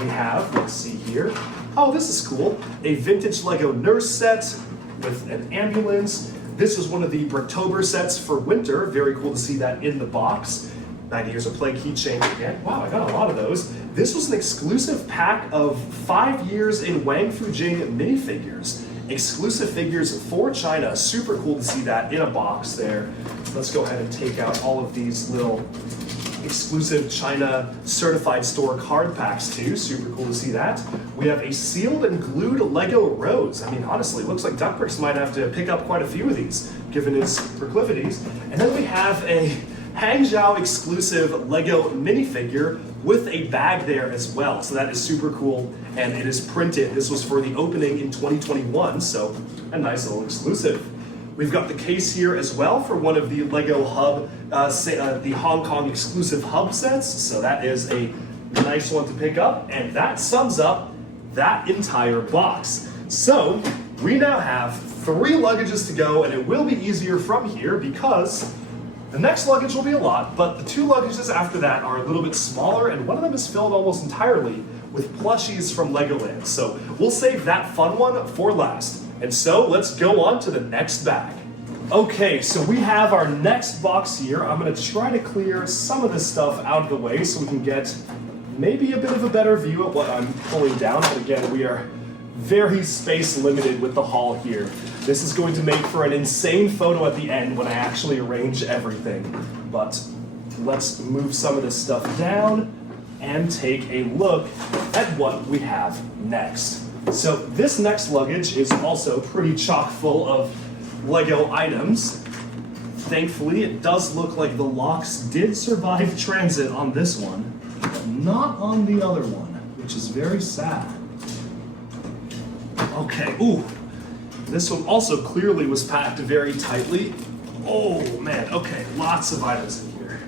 We have, let's see here. Oh, this is cool. A vintage Lego nurse set with an ambulance. This was one of the Bricktober sets for winter. Very cool to see that in the box. 90 Years of Play keychain again. Wow, I got a lot of those. This was an exclusive pack of 5 years in Wang Fujing minifigures. Exclusive figures for China. Super cool to see that in a box there. Let's go ahead and take out all of these little exclusive China certified store card packs too. Super cool to see that. We have a sealed and glued Lego Rose. I mean, honestly, it looks like Duck Bricks might have to pick up quite a few of these, given its proclivities. And then we have a Hangzhou exclusive Lego minifigure with a bag there as well. So that is super cool, and it is printed. This was for the opening in 2021, so a nice little exclusive. We've got the case here as well for one of the Lego Hub, the Hong Kong exclusive Hub sets. So that is a nice one to pick up, and that sums up that entire box. So we now have 3 luggages to go, and it will be easier from here because the next luggage will be a lot, but the 2 luggages after that are a little bit smaller, and one of them is filled almost entirely with plushies from Legoland. So we'll save that fun one for last. And so let's go on to the next bag. Okay, so we have our next box here. I'm gonna try to clear some of this stuff out of the way so we can get maybe a bit of a better view at what I'm pulling down. But again, we are very space limited with the haul here. This is going to make for an insane photo at the end when I actually arrange everything. But let's move some of this stuff down and take a look at what we have next. So this next luggage is also pretty chock full of Lego items. Thankfully, it does look like the locks did survive transit on this one, but not on the other one, which is very sad. Okay, ooh, this one also clearly was packed very tightly. Oh man, okay, lots of items in here.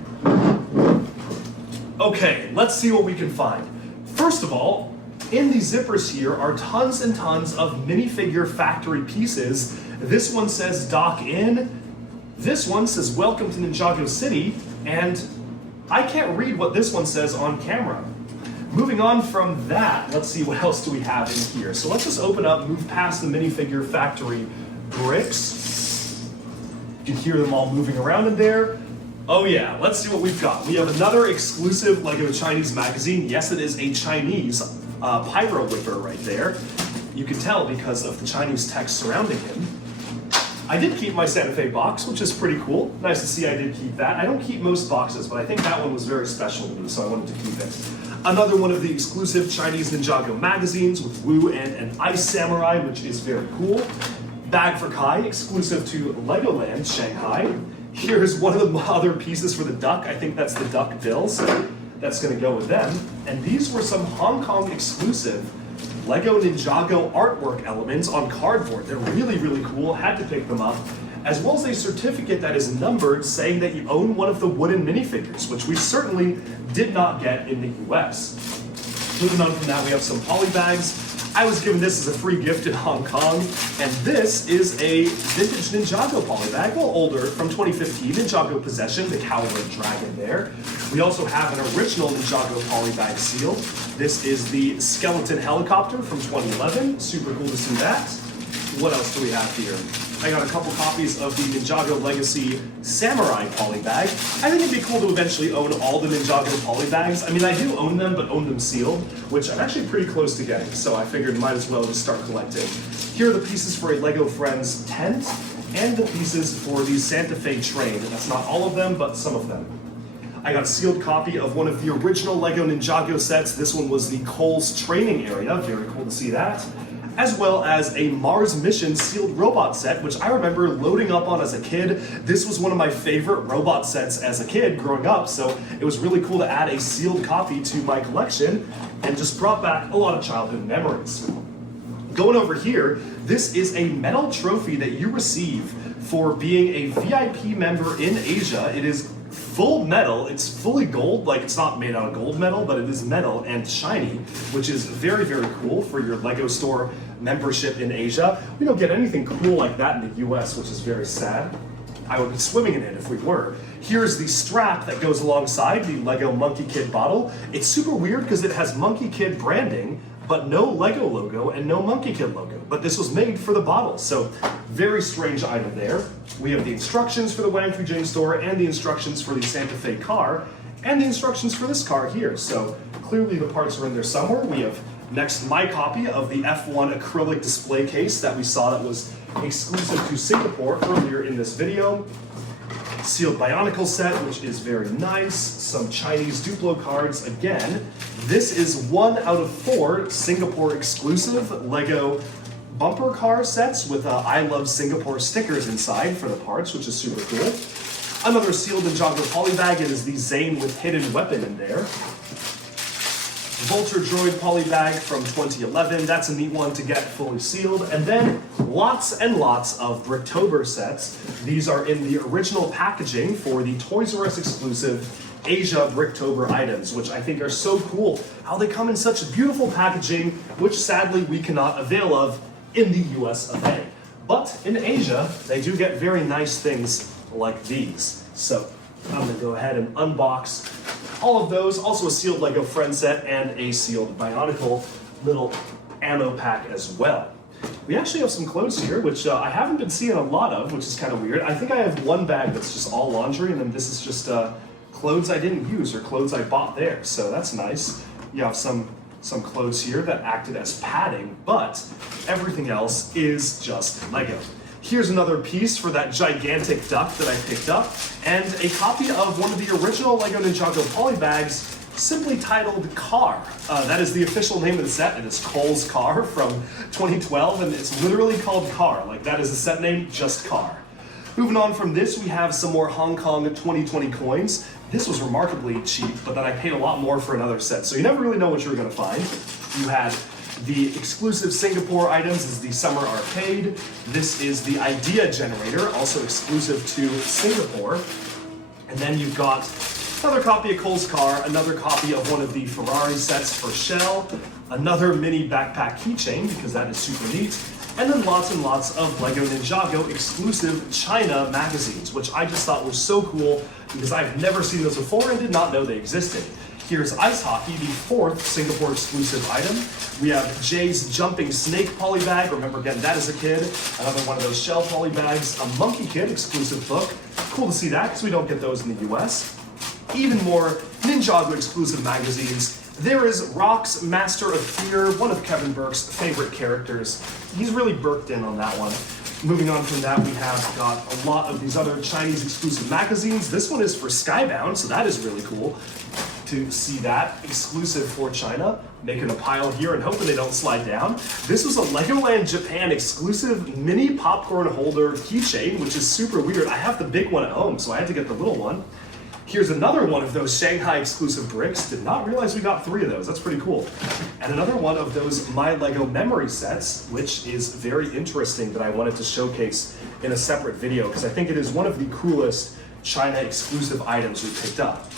Okay, let's see what we can find. First of all, in the zippers here are tons and tons of minifigure factory pieces. This one says Dock In. This one says Welcome to Ninjago City. And I can't read what this one says on camera. Moving on from that, let's see what else do we have in here. So let's just open up, move past the minifigure factory bricks. You can hear them all moving around in there. Oh yeah, let's see what we've got. We have another exclusive Lego Chinese magazine. Yes, it is a Chinese pyro whipper right there. You can tell because of the Chinese text surrounding him. I did keep my Santa Fe box, which is pretty cool. Nice to see I did keep that. I don't keep most boxes, but I think that one was very special to me, so I wanted to keep it. Another one of the exclusive Chinese Ninjago magazines with Wu and an Ice Samurai, which is very cool. Bag for Kai, exclusive to Legoland Shanghai. Here is one of the other pieces for the duck. I think that's the duck bill, so that's gonna go with them. And these were some Hong Kong exclusive Lego Ninjago artwork elements on cardboard. They're really, really cool, had to pick them up. As well as a certificate that is numbered saying that you own one of the wooden minifigures, which we certainly did not get in the US. Moving on from that, we have some poly bags. I was given this as a free gift in Hong Kong, and this is a vintage Ninjago poly bag, well older, from 2015, Ninjago Possession, the cowboy dragon there. We also have an original Ninjago poly bag seal. This is the skeleton helicopter from 2011, super cool to see that. What else do we have here? I got a couple copies of the Ninjago Legacy Samurai poly bag. I think it'd be cool to eventually own all the Ninjago poly bags. I mean, I do own them, but own them sealed, which I'm actually pretty close to getting, so I figured might as well just start collecting. Here are the pieces for a Lego Friends tent, and the pieces for the Santa Fe train. That's not all of them, but some of them. I got a sealed copy of one of the original Lego Ninjago sets. This one was the Cole's training area, very cool to see that. As well as a Mars Mission sealed robot set, which I remember loading up on as a kid. This was one of my favorite robot sets as a kid growing up, so it was really cool to add a sealed copy to my collection and just brought back a lot of childhood memories. Going over here, this is a medal trophy that you receive for being a VIP member in Asia. It is full metal. It's fully gold, like it's not made out of gold metal, but it is metal and shiny, which is very, very cool for your LEGO store membership in Asia. We don't get anything cool like that in the US, which is very sad. I would be swimming in it if we were. Here's the strap that goes alongside the LEGO Monkey Kid bottle. It's super weird because it has Monkey Kid branding, but no LEGO logo and no Monkey Kid logo. But this was made for the bottle, so very strange item there. We have the instructions for the Wang Fujing store and the instructions for the Santa Fe car and the instructions for this car here. So clearly the parts are in there somewhere. We have next my copy of the F1 acrylic display case that we saw that was exclusive to Singapore earlier in this video. Sealed Bionicle set, which is very nice. Some Chinese Duplo cards again. This is 1 out of 4 Singapore exclusive LEGO bumper car sets with I Love Singapore stickers inside for the parts, which is super cool. Another sealed Ninjago polybag. It is the Zane with hidden weapon in there. Vulture Droid polybag from 2011. That's a neat one to get fully sealed. And then lots and lots of Bricktober sets. These are in the original packaging for the Toys R Us exclusive Asia Bricktober items, which I think are so cool. How they come in such beautiful packaging, which sadly we cannot avail of in the US of A. But in Asia, they do get very nice things like these. So I'm gonna go ahead and unbox all of those. Also a sealed LEGO Friend set and a sealed Bionicle little ammo pack as well. We actually have some clothes here, which I haven't been seeing a lot of, which is kind of weird. I think I have one bag that's just all laundry, and then this is just clothes I didn't use or clothes I bought there. So that's nice. You have some clothes here that acted as padding, but everything else is just LEGO. Here's another piece for that gigantic duck that I picked up, and a copy of one of the original LEGO Ninjago polybags, simply titled Car. That is the official name of the set. It is Cole's Car from 2012, and it's literally called Car. Like, that is the set name, just Car. Moving on from this, we have some more Hong Kong 2020 coins. This was remarkably cheap, but then I paid a lot more for another set, so you never really know what you're gonna find. You had the exclusive Singapore items is the Summer Arcade. This is the Idea Generator, also exclusive to Singapore. And then you've got another copy of Cole's Car, another copy of one of the Ferrari sets for Shell, another mini backpack keychain, because that is super neat, and then lots and lots of LEGO Ninjago exclusive China magazines, which I just thought was so cool because I've never seen those before and did not know they existed. Here's ice hockey, the 4th Singapore exclusive item. We have Jay's Jumping Snake polybag. Remember getting that as a kid. Another one of those shell polybags. A Monkey Kid exclusive book. Cool to see that because we don't get those in the US. Even more Ninjago exclusive magazines. There is Rock's Master of Fear, one of Kevin Burke's favorite characters. He's really burked in on that one. Moving on from that, we have got a lot of these other Chinese exclusive magazines. This one is for Skybound, so that is really cool to see that exclusive for China. Making a pile here and hoping they don't slide down. This was a Legoland Japan exclusive mini popcorn holder keychain, which is super weird. I have the big one at home, so I had to get the little one. Here's another one of those Shanghai exclusive bricks. Did not realize we got 3 of those. That's pretty cool. And another one of those My Lego memory sets, which is very interesting that I wanted to showcase in a separate video because I think it is one of the coolest China exclusive items we picked up.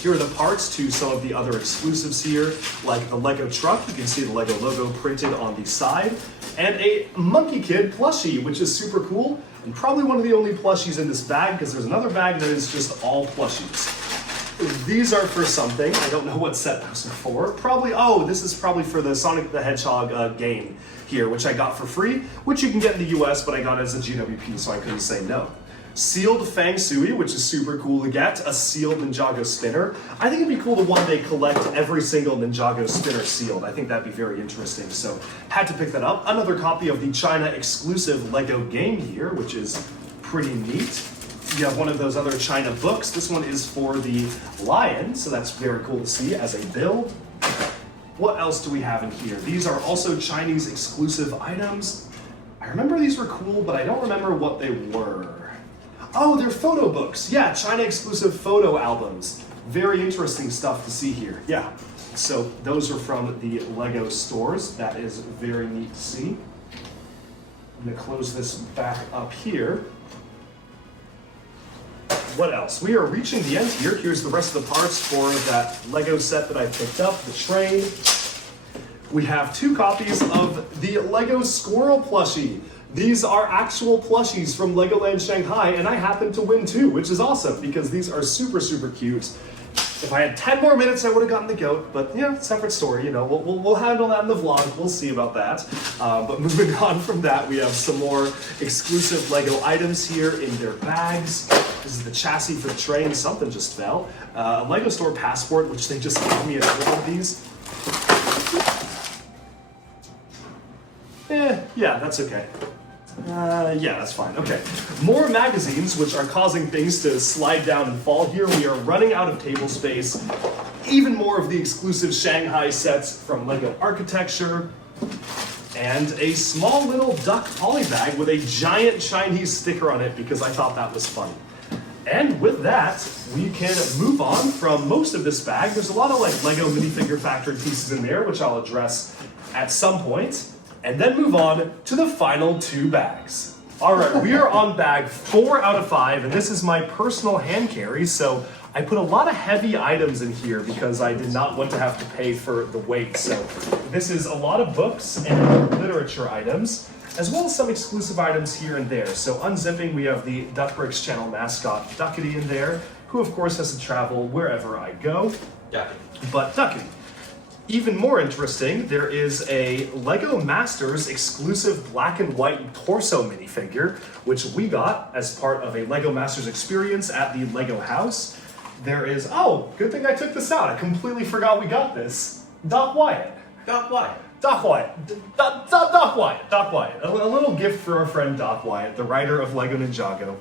Here are the parts to some of the other exclusives here, like the Lego truck. You can see the Lego logo printed on the side, and a Monkey Kid plushie, which is super cool, and probably one of the only plushies in this bag, because there's another bag that is just all plushies. These are for something. I don't know what set those are for. Probably, oh, this is probably for the Sonic the Hedgehog game here, which I got for free, which you can get in the US, but I got it as a GWP, so I couldn't say no. Sealed Fang Sui, which is super cool to get. A sealed Ninjago spinner. I think it'd be cool to one day collect every single Ninjago spinner sealed. I think that'd be very interesting, so had to pick that up. Another copy of the China exclusive Lego Game here, which is pretty neat. You have one of those other China books. This one is for the lion, so that's very cool to see as a build. What else do we have in here? These are also Chinese exclusive items. I remember these were cool, but I don't remember what they were. Oh, they're photo books. Yeah, China exclusive photo albums. Very interesting stuff to see here. Yeah, so those are from the Lego stores. That is very neat to see. I'm gonna close this back up here. what else? We are reaching the end here. Here's the rest of the parts for that Lego set that I picked up, the train. We have 2 copies of the Lego Squirrel plushie. These are actual plushies from Legoland Shanghai, and I happen to win 2, which is awesome because these are super, super cute. If I had 10 more minutes, I would have gotten the goat, but yeah, separate story, you know, we'll handle that in the vlog, we'll see about that. But moving on from that, we have some more exclusive Lego items here in their bags. This is the chassis for the train, something just fell. A Lego store passport, which they just gave me another one of these. Yeah, that's okay. Yeah, that's fine. Okay. More magazines, which are causing things to slide down and fall here. We are running out of table space. Even more of the exclusive Shanghai sets from Lego Architecture. And a small little duck poly bag with a giant Chinese sticker on it because I thought that was funny. And with that, we can move on from most of this bag. There's a lot of like Lego minifigure factory pieces in there, which I'll address at some point. And then move on to the final 2 bags. All right, we are on bag 4 out of 5, and this is my personal hand carry, so I put a lot of heavy items in here because I did not want to have to pay for the weight. So this is a lot of books and literature items, as well as some exclusive items here and there. So unzipping, we have the Duck Bricks channel mascot, Duckity, in there, who of course has to travel wherever I go. Duckity. But Duckity. Even more interesting, there is a Lego Masters exclusive black and white torso minifigure, which we got as part of a Lego Masters experience at the Lego house. There is, oh, good thing I took this out. I completely forgot we got this. Doc Wyatt. Doc Wyatt. Doc Wyatt. Doc Wyatt. Doc Wyatt. A little gift for our friend Doc Wyatt, the writer of Lego Ninjago.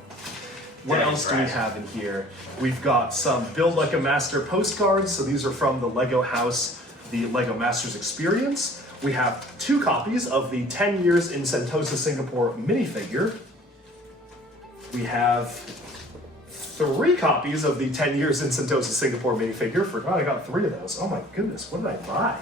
What else do we have in here? We've got some Build Like a Master postcards. So these are from the Lego house, the Lego Masters experience. We have 2 copies of the 10 Years in Sentosa, Singapore minifigure. We have 3 copies of the 10 Years in Sentosa, Singapore minifigure. Forgot I got 3 of those. Oh my goodness, what did I buy?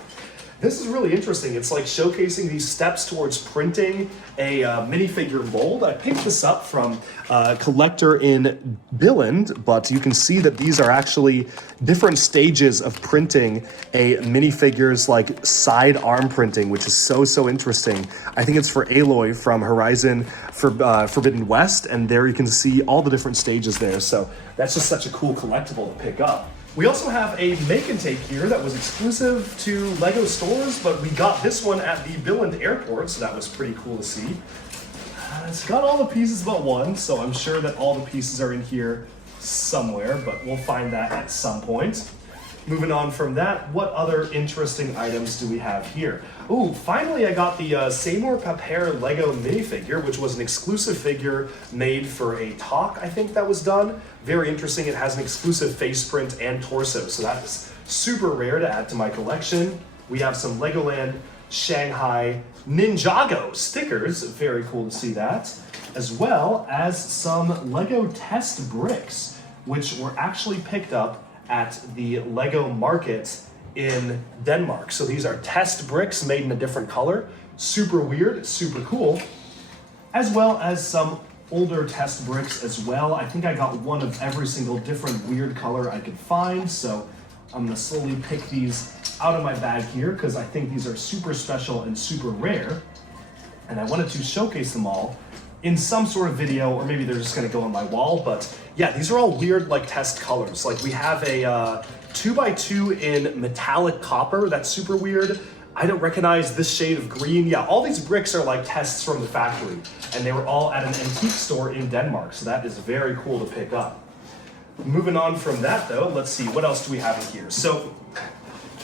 This is really interesting. It's like showcasing these steps towards printing a minifigure mold. I picked this up from a collector in Billund, but you can see that these are actually different stages of printing a minifigure's like side arm printing, which is so interesting. I think it's for Aloy from Horizon Forbidden West, and there you can see all the different stages there. So that's just such a cool collectible to pick up. We also have a make and take here that was exclusive to Lego stores, but we got this one at the Billund airport, so that was pretty cool to see. It's got all the pieces but one, so I'm sure that all the pieces are in here somewhere, but we'll find that at some point. Moving on from that, what other interesting items do we have here? Ooh, finally I got the Seymour Papert Lego minifigure, which was an exclusive figure made for a talk, I think that was done. Very interesting, it has an exclusive face print and torso, so that is super rare to add to my collection. We have some Legoland Shanghai Ninjago stickers, very cool to see that. As well as some Lego test bricks, which were actually picked up at the Lego market in Denmark. So these are test bricks made in a different color. Super weird, super cool. As well as some older test bricks as well. I think I got one of every single different weird color I could find. So I'm gonna slowly pick these out of my bag here because I think these are super special and super rare. And I wanted to showcase them all in some sort of video, or maybe they're just gonna go on my wall, but yeah, these are all weird like test colors. Like we have a 2x2 in metallic copper, that's super weird. I don't recognize this shade of green. Yeah, all these bricks are like tests from the factory, and they were all at an antique store in Denmark, so that is very cool to pick up. Moving on from that though, let's see, what else do we have in here? So,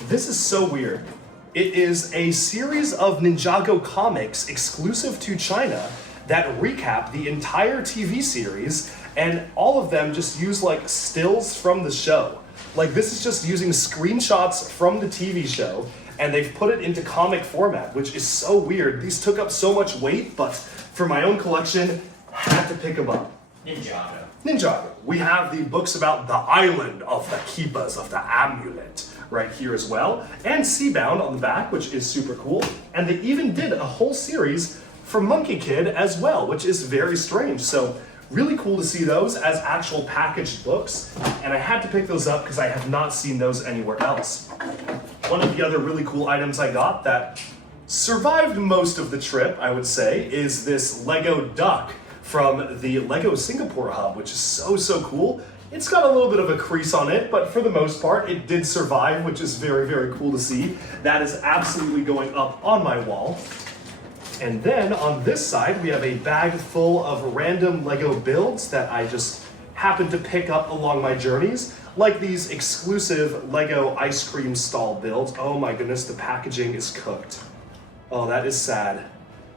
this is so weird. It is a series of Ninjago comics exclusive to China that recap the entire TV series, and all of them just use like stills from the show. Like this is just using screenshots from the TV show, and they've put it into comic format, which is so weird. These took up so much weight, but for my own collection, had to pick them up. Ninjago. We have the books about the island of the keepers of the amulet right here as well, and Seabound on the back, which is super cool. And they even did a whole series for Monkey Kid as well, which is very strange. So Really cool to see those as actual packaged books, and I had to pick those up because I have not seen those anywhere else. One of the other really cool items I got that survived most of the trip, I would say, is this Lego duck from the Lego Singapore hub, which is so cool. It's got a little bit of a crease on it, but for the most part, it did survive, which is very cool to see. That is absolutely going up on my wall. And then on this side, we have a bag full of random Lego builds that I just happened to pick up along my journeys, like these exclusive Lego ice cream stall builds. Oh my goodness, the packaging is cooked. Oh, that is sad.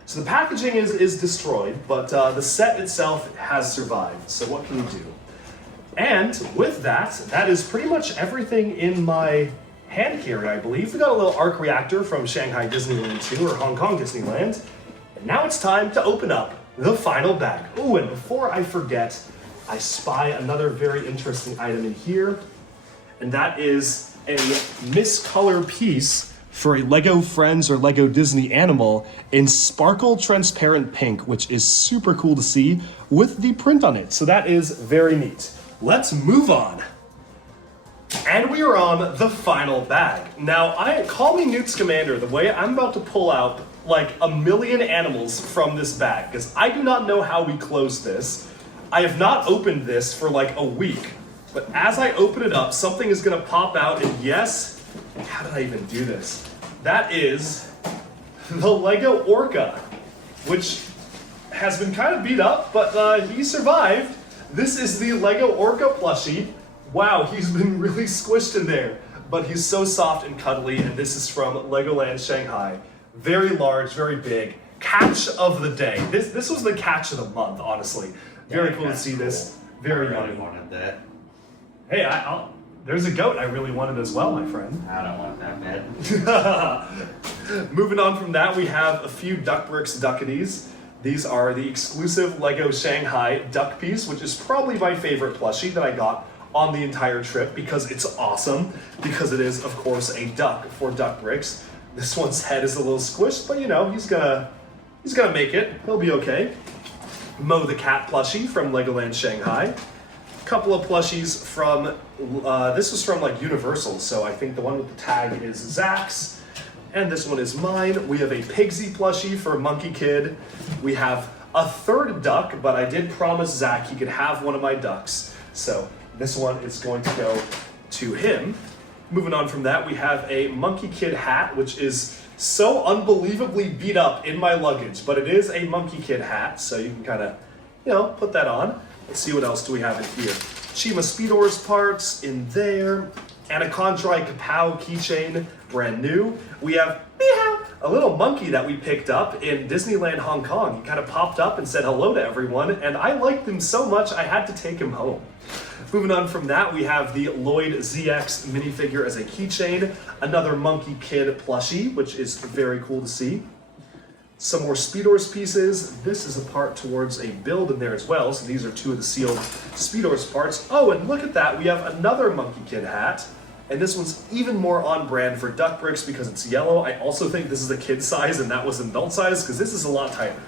So the packaging is destroyed, but the set itself has survived. So what can you do? And with that is pretty much everything in my hand carry, I believe. We got a little arc reactor from Shanghai Disneyland 2 or Hong Kong Disneyland. And now it's time to open up the final bag. Oh, and before I forget, I spy another very interesting item in here. And that is a miscolor piece for a Lego Friends or Lego Disney animal in sparkle transparent pink, which is super cool to see with the print on it. So that is very neat. Let's move on. And we are on the final bag. Now, call me Newt Scamander, the way I'm about to pull out like a million animals from this bag, because I do not know how we close this. I have not opened this for like a week, but as I open it up, something is gonna pop out, and yes, how did I even do this? That is the Lego Orca, which has been kind of beat up, but he survived. This is the Lego Orca plushie. Wow, he's been really squished in there, but he's so soft and cuddly, and this is from Legoland Shanghai. Very large, very big. Catch of the day. This was the catch of the month, honestly. Very cool to see this. Very I really yummy. wanted that. Hey, there's a goat I really wanted as well, my friend. I don't want that bad. Moving on from that, we have a few Duck Bricks Duckities. These are the exclusive Lego Shanghai duck piece, which is probably my favorite plushie that I got on the entire trip because it's awesome, because it is, of course, a duck for Duck Bricks. This one's head is a little squished, but you know, he's gonna make it. He'll be okay. Mo the cat plushie from Legoland Shanghai. Couple of plushies from, this was from like Universal, so I think the one with the tag is Zach's, and this one is mine. We have a Pigsy plushie for Monkey Kid. We have a third duck, but I did promise Zach he could have one of my ducks, so this one is going to go to him. Moving on from that, we have a Monkey Kid hat, which is so unbelievably beat up in my luggage, but it is a Monkey Kid hat, so you can kind of, you know, put that on. Let's see what else do we have in here. Chima Speedor's parts in there. Anacondri Kapow keychain, brand new. We have meow, a little monkey that we picked up in Disneyland Hong Kong. He kind of popped up and said hello to everyone, and I liked him so much I had to take him home. Moving on from that, we have the Lloyd ZX minifigure as a keychain, another Monkey Kid plushie, which is very cool to see. Some more Speedor's pieces. This is a part towards a build in there as well, so these are two of the sealed Speedor's parts. Oh, and look at that, we have another Monkey Kid hat, and this one's even more on brand for Duck Bricks because it's yellow. I also think this is a kid size and that was an adult size because this is a lot tighter.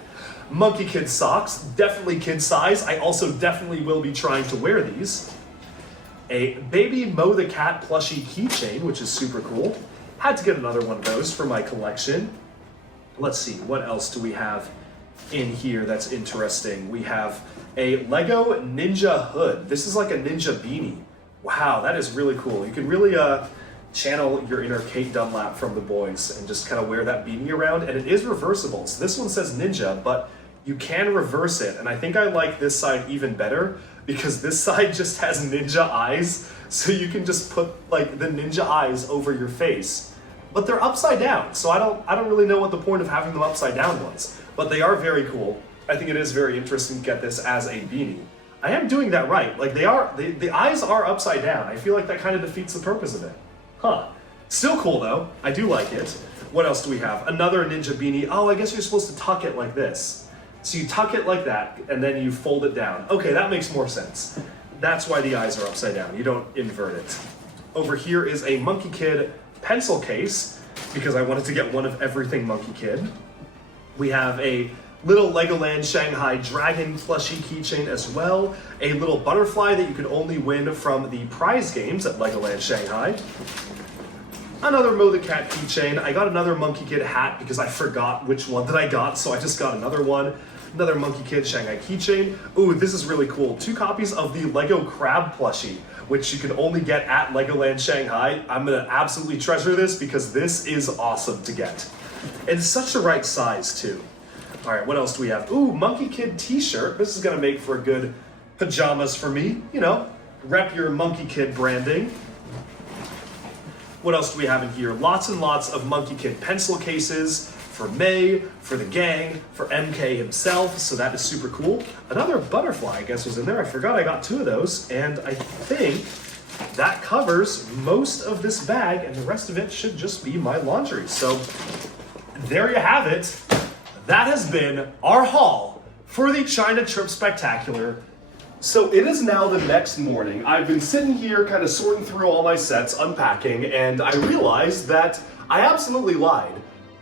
Monkey Kid socks, definitely kid size. I also definitely will be trying to wear these. A Baby Mo the Cat plushie keychain, which is super cool. Had to get another one of those for my collection. Let's see, what else do we have in here that's interesting? We have a Lego Ninja hood. This is like a ninja beanie. Wow, that is really cool. You can really channel your inner Kate Dunlap from The Boys and just kind of wear that beanie around, and it is reversible. So this one says Ninja, but you can reverse it, and I think I like this side even better because this side just has ninja eyes, so you can just put like the ninja eyes over your face. But they're upside down, so I don't really know what the point of having them upside down was. But they are very cool. I think it is very interesting to get this as a beanie. I am doing that right. Like the eyes are upside down. I feel like that kind of defeats the purpose of it. Huh. Still cool though. I do like it. What else do we have? Another ninja beanie. Oh, I guess you're supposed to tuck it like this. So you tuck it like that, and then you fold it down. Okay, that makes more sense. That's why the eyes are upside down. You don't invert it. Over here is a Monkey Kid pencil case, because I wanted to get one of everything Monkey Kid. We have a little Legoland Shanghai Dragon plushie keychain as well, a little butterfly that you can only win from the prize games at Legoland Shanghai, another Mo the Cat keychain. I got another Monkey Kid hat because I forgot which one that I got, so I just got another one. Another Monkey Kid Shanghai keychain. Ooh, this is really cool. 2 copies of the Lego Crab plushie, which you can only get at Legoland Shanghai. I'm gonna absolutely treasure this because this is awesome to get. It's such the right size too. All right, what else do we have? Ooh, Monkey Kid t-shirt. This is gonna make for a good pajamas for me. You know, rep your Monkey Kid branding. What else do we have in here? Lots and lots of Monkey Kid pencil cases for May, for the gang, for MK himself, so that is super cool. Another butterfly, I guess, was in there. I forgot I got 2 of those, and I think that covers most of this bag, and the rest of it should just be my laundry. So there you have it. That has been our haul for the China Trip Spectacular. So it is now the next morning. I've been sitting here kind of sorting through all my sets, unpacking, and I realized that I absolutely lied.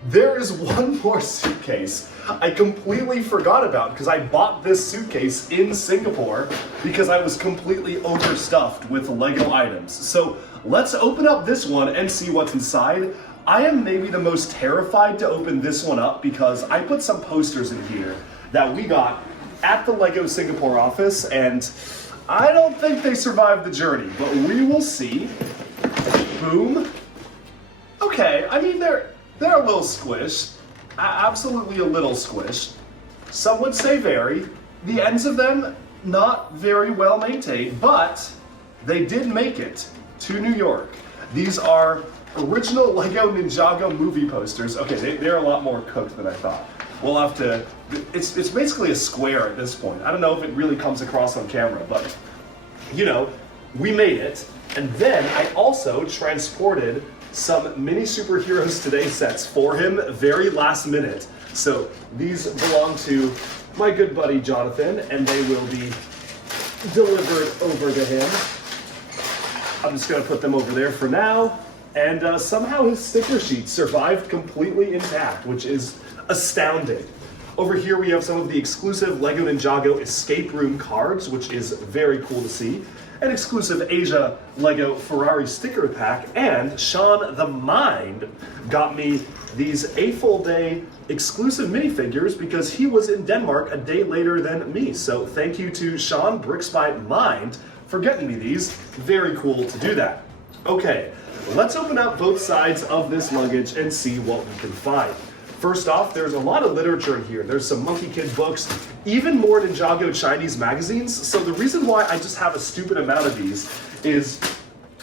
There is one more suitcase I completely forgot about because I bought this suitcase in Singapore because I was completely overstuffed with Lego items. So let's open up this one and see what's inside. I am maybe the most terrified to open this one up because I put some posters in here that we got at the Lego Singapore office, and I don't think they survived the journey, but we will see. Boom. Okay, I mean, they're a little squished. Absolutely a little squished. Some would say very. The ends of them, not very well maintained, but they did make it to New York. These are original Lego Ninjago movie posters. Okay, they're a lot more cooked than I thought. We'll have to, it's basically a square at this point. I don't know if it really comes across on camera, but you know, we made it. And then I also transported some Mini Superheroes Today sets for him very last minute. So these belong to my good buddy Jonathan, and they will be delivered over to him. I'm just gonna put them over there for now. And somehow his sticker sheet survived completely intact, which is astounding. Over here we have some of the exclusive Lego Ninjago escape room cards, which is very cool to see. An exclusive Asia Lego Ferrari sticker pack, and Sean the Mind got me these A Full Day exclusive minifigures because he was in Denmark a day later than me. So thank you to Sean Bricks by Mind for getting me these. Very cool to do that. Okay, let's open up both sides of this luggage and see what we can find. First off, there's a lot of literature in here. There's some Monkey Kid books, even more Ninjago Chinese magazines. So the reason why I just have a stupid amount of these is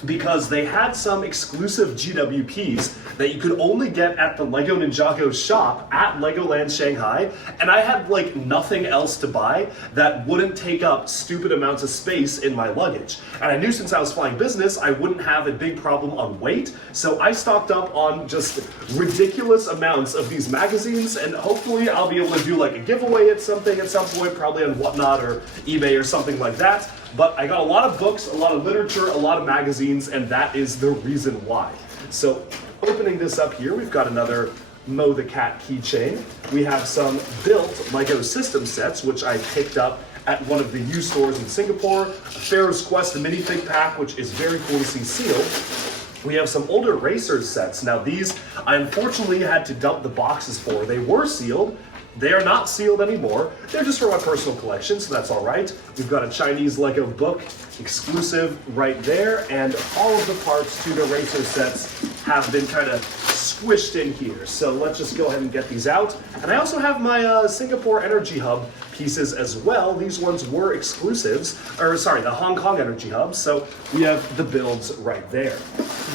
because they had some exclusive GWPs that you could only get at the Lego Ninjago shop at Legoland Shanghai, and I had like nothing else to buy that wouldn't take up stupid amounts of space in my luggage. And I knew since I was flying business, I wouldn't have a big problem on weight, so I stocked up on just ridiculous amounts of these magazines, and hopefully I'll be able to do like a giveaway at some point, probably on Whatnot or eBay or something like that. But I got a lot of books, a lot of literature, a lot of magazines, and that is the reason why. So opening this up here, we've got another Mo the Cat keychain. We have some built Lego system sets, which I picked up at one of the U stores in Singapore. A Pharaoh's Quest minifig pack, which is very cool to see sealed. We have some older Racers sets. Now these, I unfortunately had to dump the boxes for. They were sealed. They are not sealed anymore. They're just for my personal collection, so that's all right. We've got a Chinese Lego book exclusive right there, and all of the parts to the Racer sets have been kind of squished in here. So let's just go ahead and get these out. And I also have my Singapore Energy Hub pieces as well. These ones were exclusives, or sorry, the Hong Kong Energy Hub. So we have the builds right there.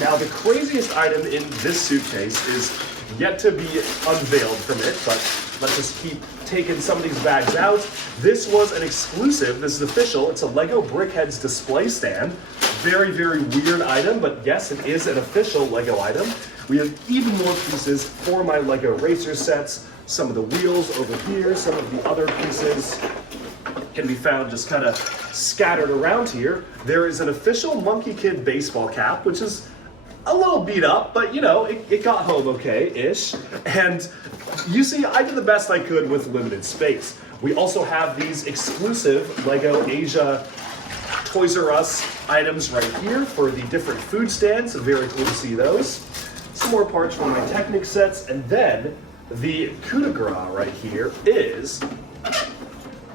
Now the craziest item in this suitcase is yet to be unveiled from it, but let's just keep taking some of these bags out. This was an exclusive, this is official, it's a Lego Brickheads display stand. Very, very weird item, but yes, it is an official Lego item. We have even more pieces for my Lego Racer sets. Some of the wheels over here, some of the other pieces can be found just kind of scattered around here. There is an official Monkey Kid baseball cap, which is a little beat up, but you know, it got home okay-ish. And You see, I did the best I could with limited space. We also have these exclusive LEGO Asia Toys R Us items right here for the different food stands. Very cool to see those. Some more parts from my Technic sets, and then the coup de grace right here is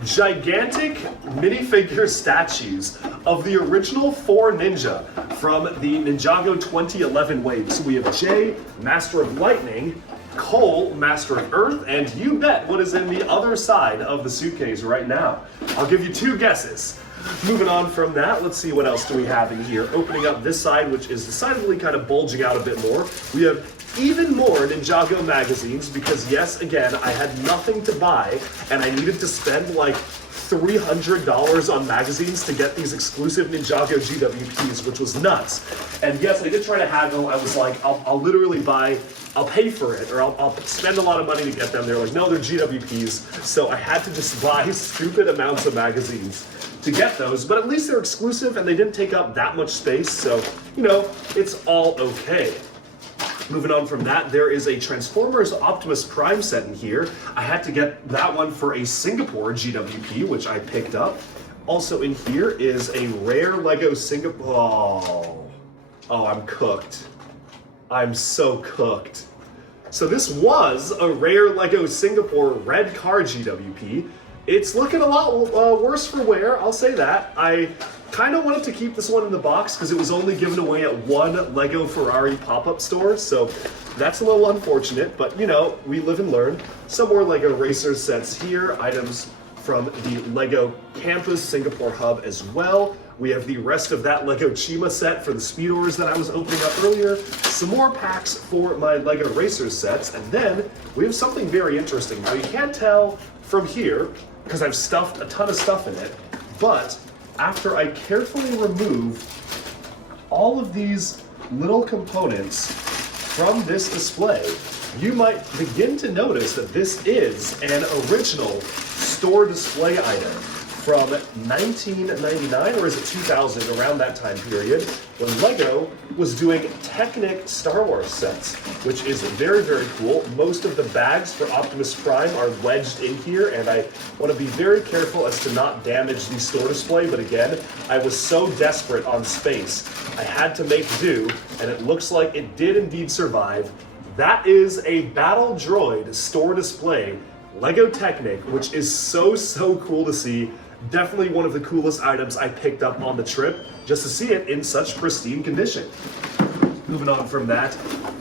gigantic minifigure statues of the original 4 Ninja from the Ninjago 2011 wave. So we have Jay, Master of Lightning, Cole, Master of Earth, and you bet what is in the other side of the suitcase right now. I'll give you 2 guesses. Moving on from that, let's see what else do we have in here. Opening up this side, which is decidedly kind of bulging out a bit more, we have even more Ninjago magazines because, yes, again, I had nothing to buy and I needed to spend like $300 on magazines to get these exclusive Ninjago GWPs, which was nuts. And yes, I did try to haggle. I was like, I'll literally buy, I'll pay for it, or I'll spend a lot of money to get them. They're like, no, they're GWPs. So I had to just buy stupid amounts of magazines to get those, but at least they're exclusive and they didn't take up that much space. So, you know, it's all okay. Moving on from that, there is a Transformers Optimus Prime set in here. I had to get that one for a Singapore GWP, which I picked up. Also in here is a rare LEGO Singapore. Oh, I'm cooked. I'm so cooked. So this was a rare LEGO Singapore red car GWP. It's looking a lot worse for wear, I'll say that. I kind of wanted to keep this one in the box because it was only given away at one LEGO Ferrari pop-up store, so that's a little unfortunate, but you know, we live and learn. Some more LEGO Racer sets here, items from the LEGO Campus Singapore Hub as well. We have the rest of that LEGO Chima set for the Speedors that I was opening up earlier. Some more packs for my LEGO Racers sets, and then we have something very interesting. Now you can't tell from here, because I've stuffed a ton of stuff in it, but after I carefully remove all of these little components from this display, you might begin to notice that this is an original store display item from 1999, or is it 2000, around that time period, when LEGO was doing Technic Star Wars sets, which is very, very cool. Most of the bags for Optimus Prime are wedged in here, and I want to be very careful as to not damage the store display, but again, I was so desperate on space, I had to make do, and it looks like it did indeed survive. That is a Battle Droid store display, LEGO Technic, which is so, so cool to see. Definitely one of the coolest items I picked up on the trip, just to see it in such pristine condition. Moving on from that,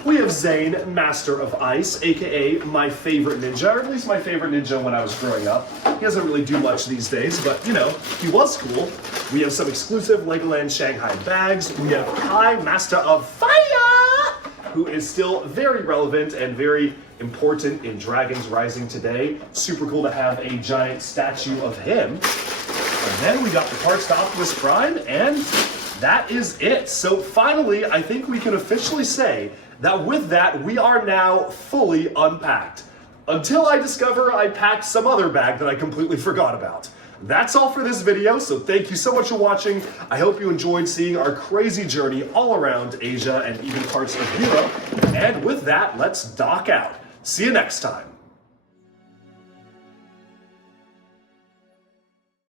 we have Zane, Master of Ice, aka my favorite ninja, or at least my favorite ninja when I was growing up. He doesn't really do much these days, but you know, he was cool. We have some exclusive Legoland Shanghai bags. We have Kai, Master of Fire, who is still very relevant and very important in Dragons Rising today. Super cool to have a giant statue of him. And then we got the parts to Optimus Prime, and that is it. So finally, I think we can officially say that with that, we are now fully unpacked. Until I discover I packed some other bag that I completely forgot about. That's all for this video, so thank you so much for watching. I hope you enjoyed seeing our crazy journey all around Asia and even parts of Europe. And with that, let's dock out. See you next time.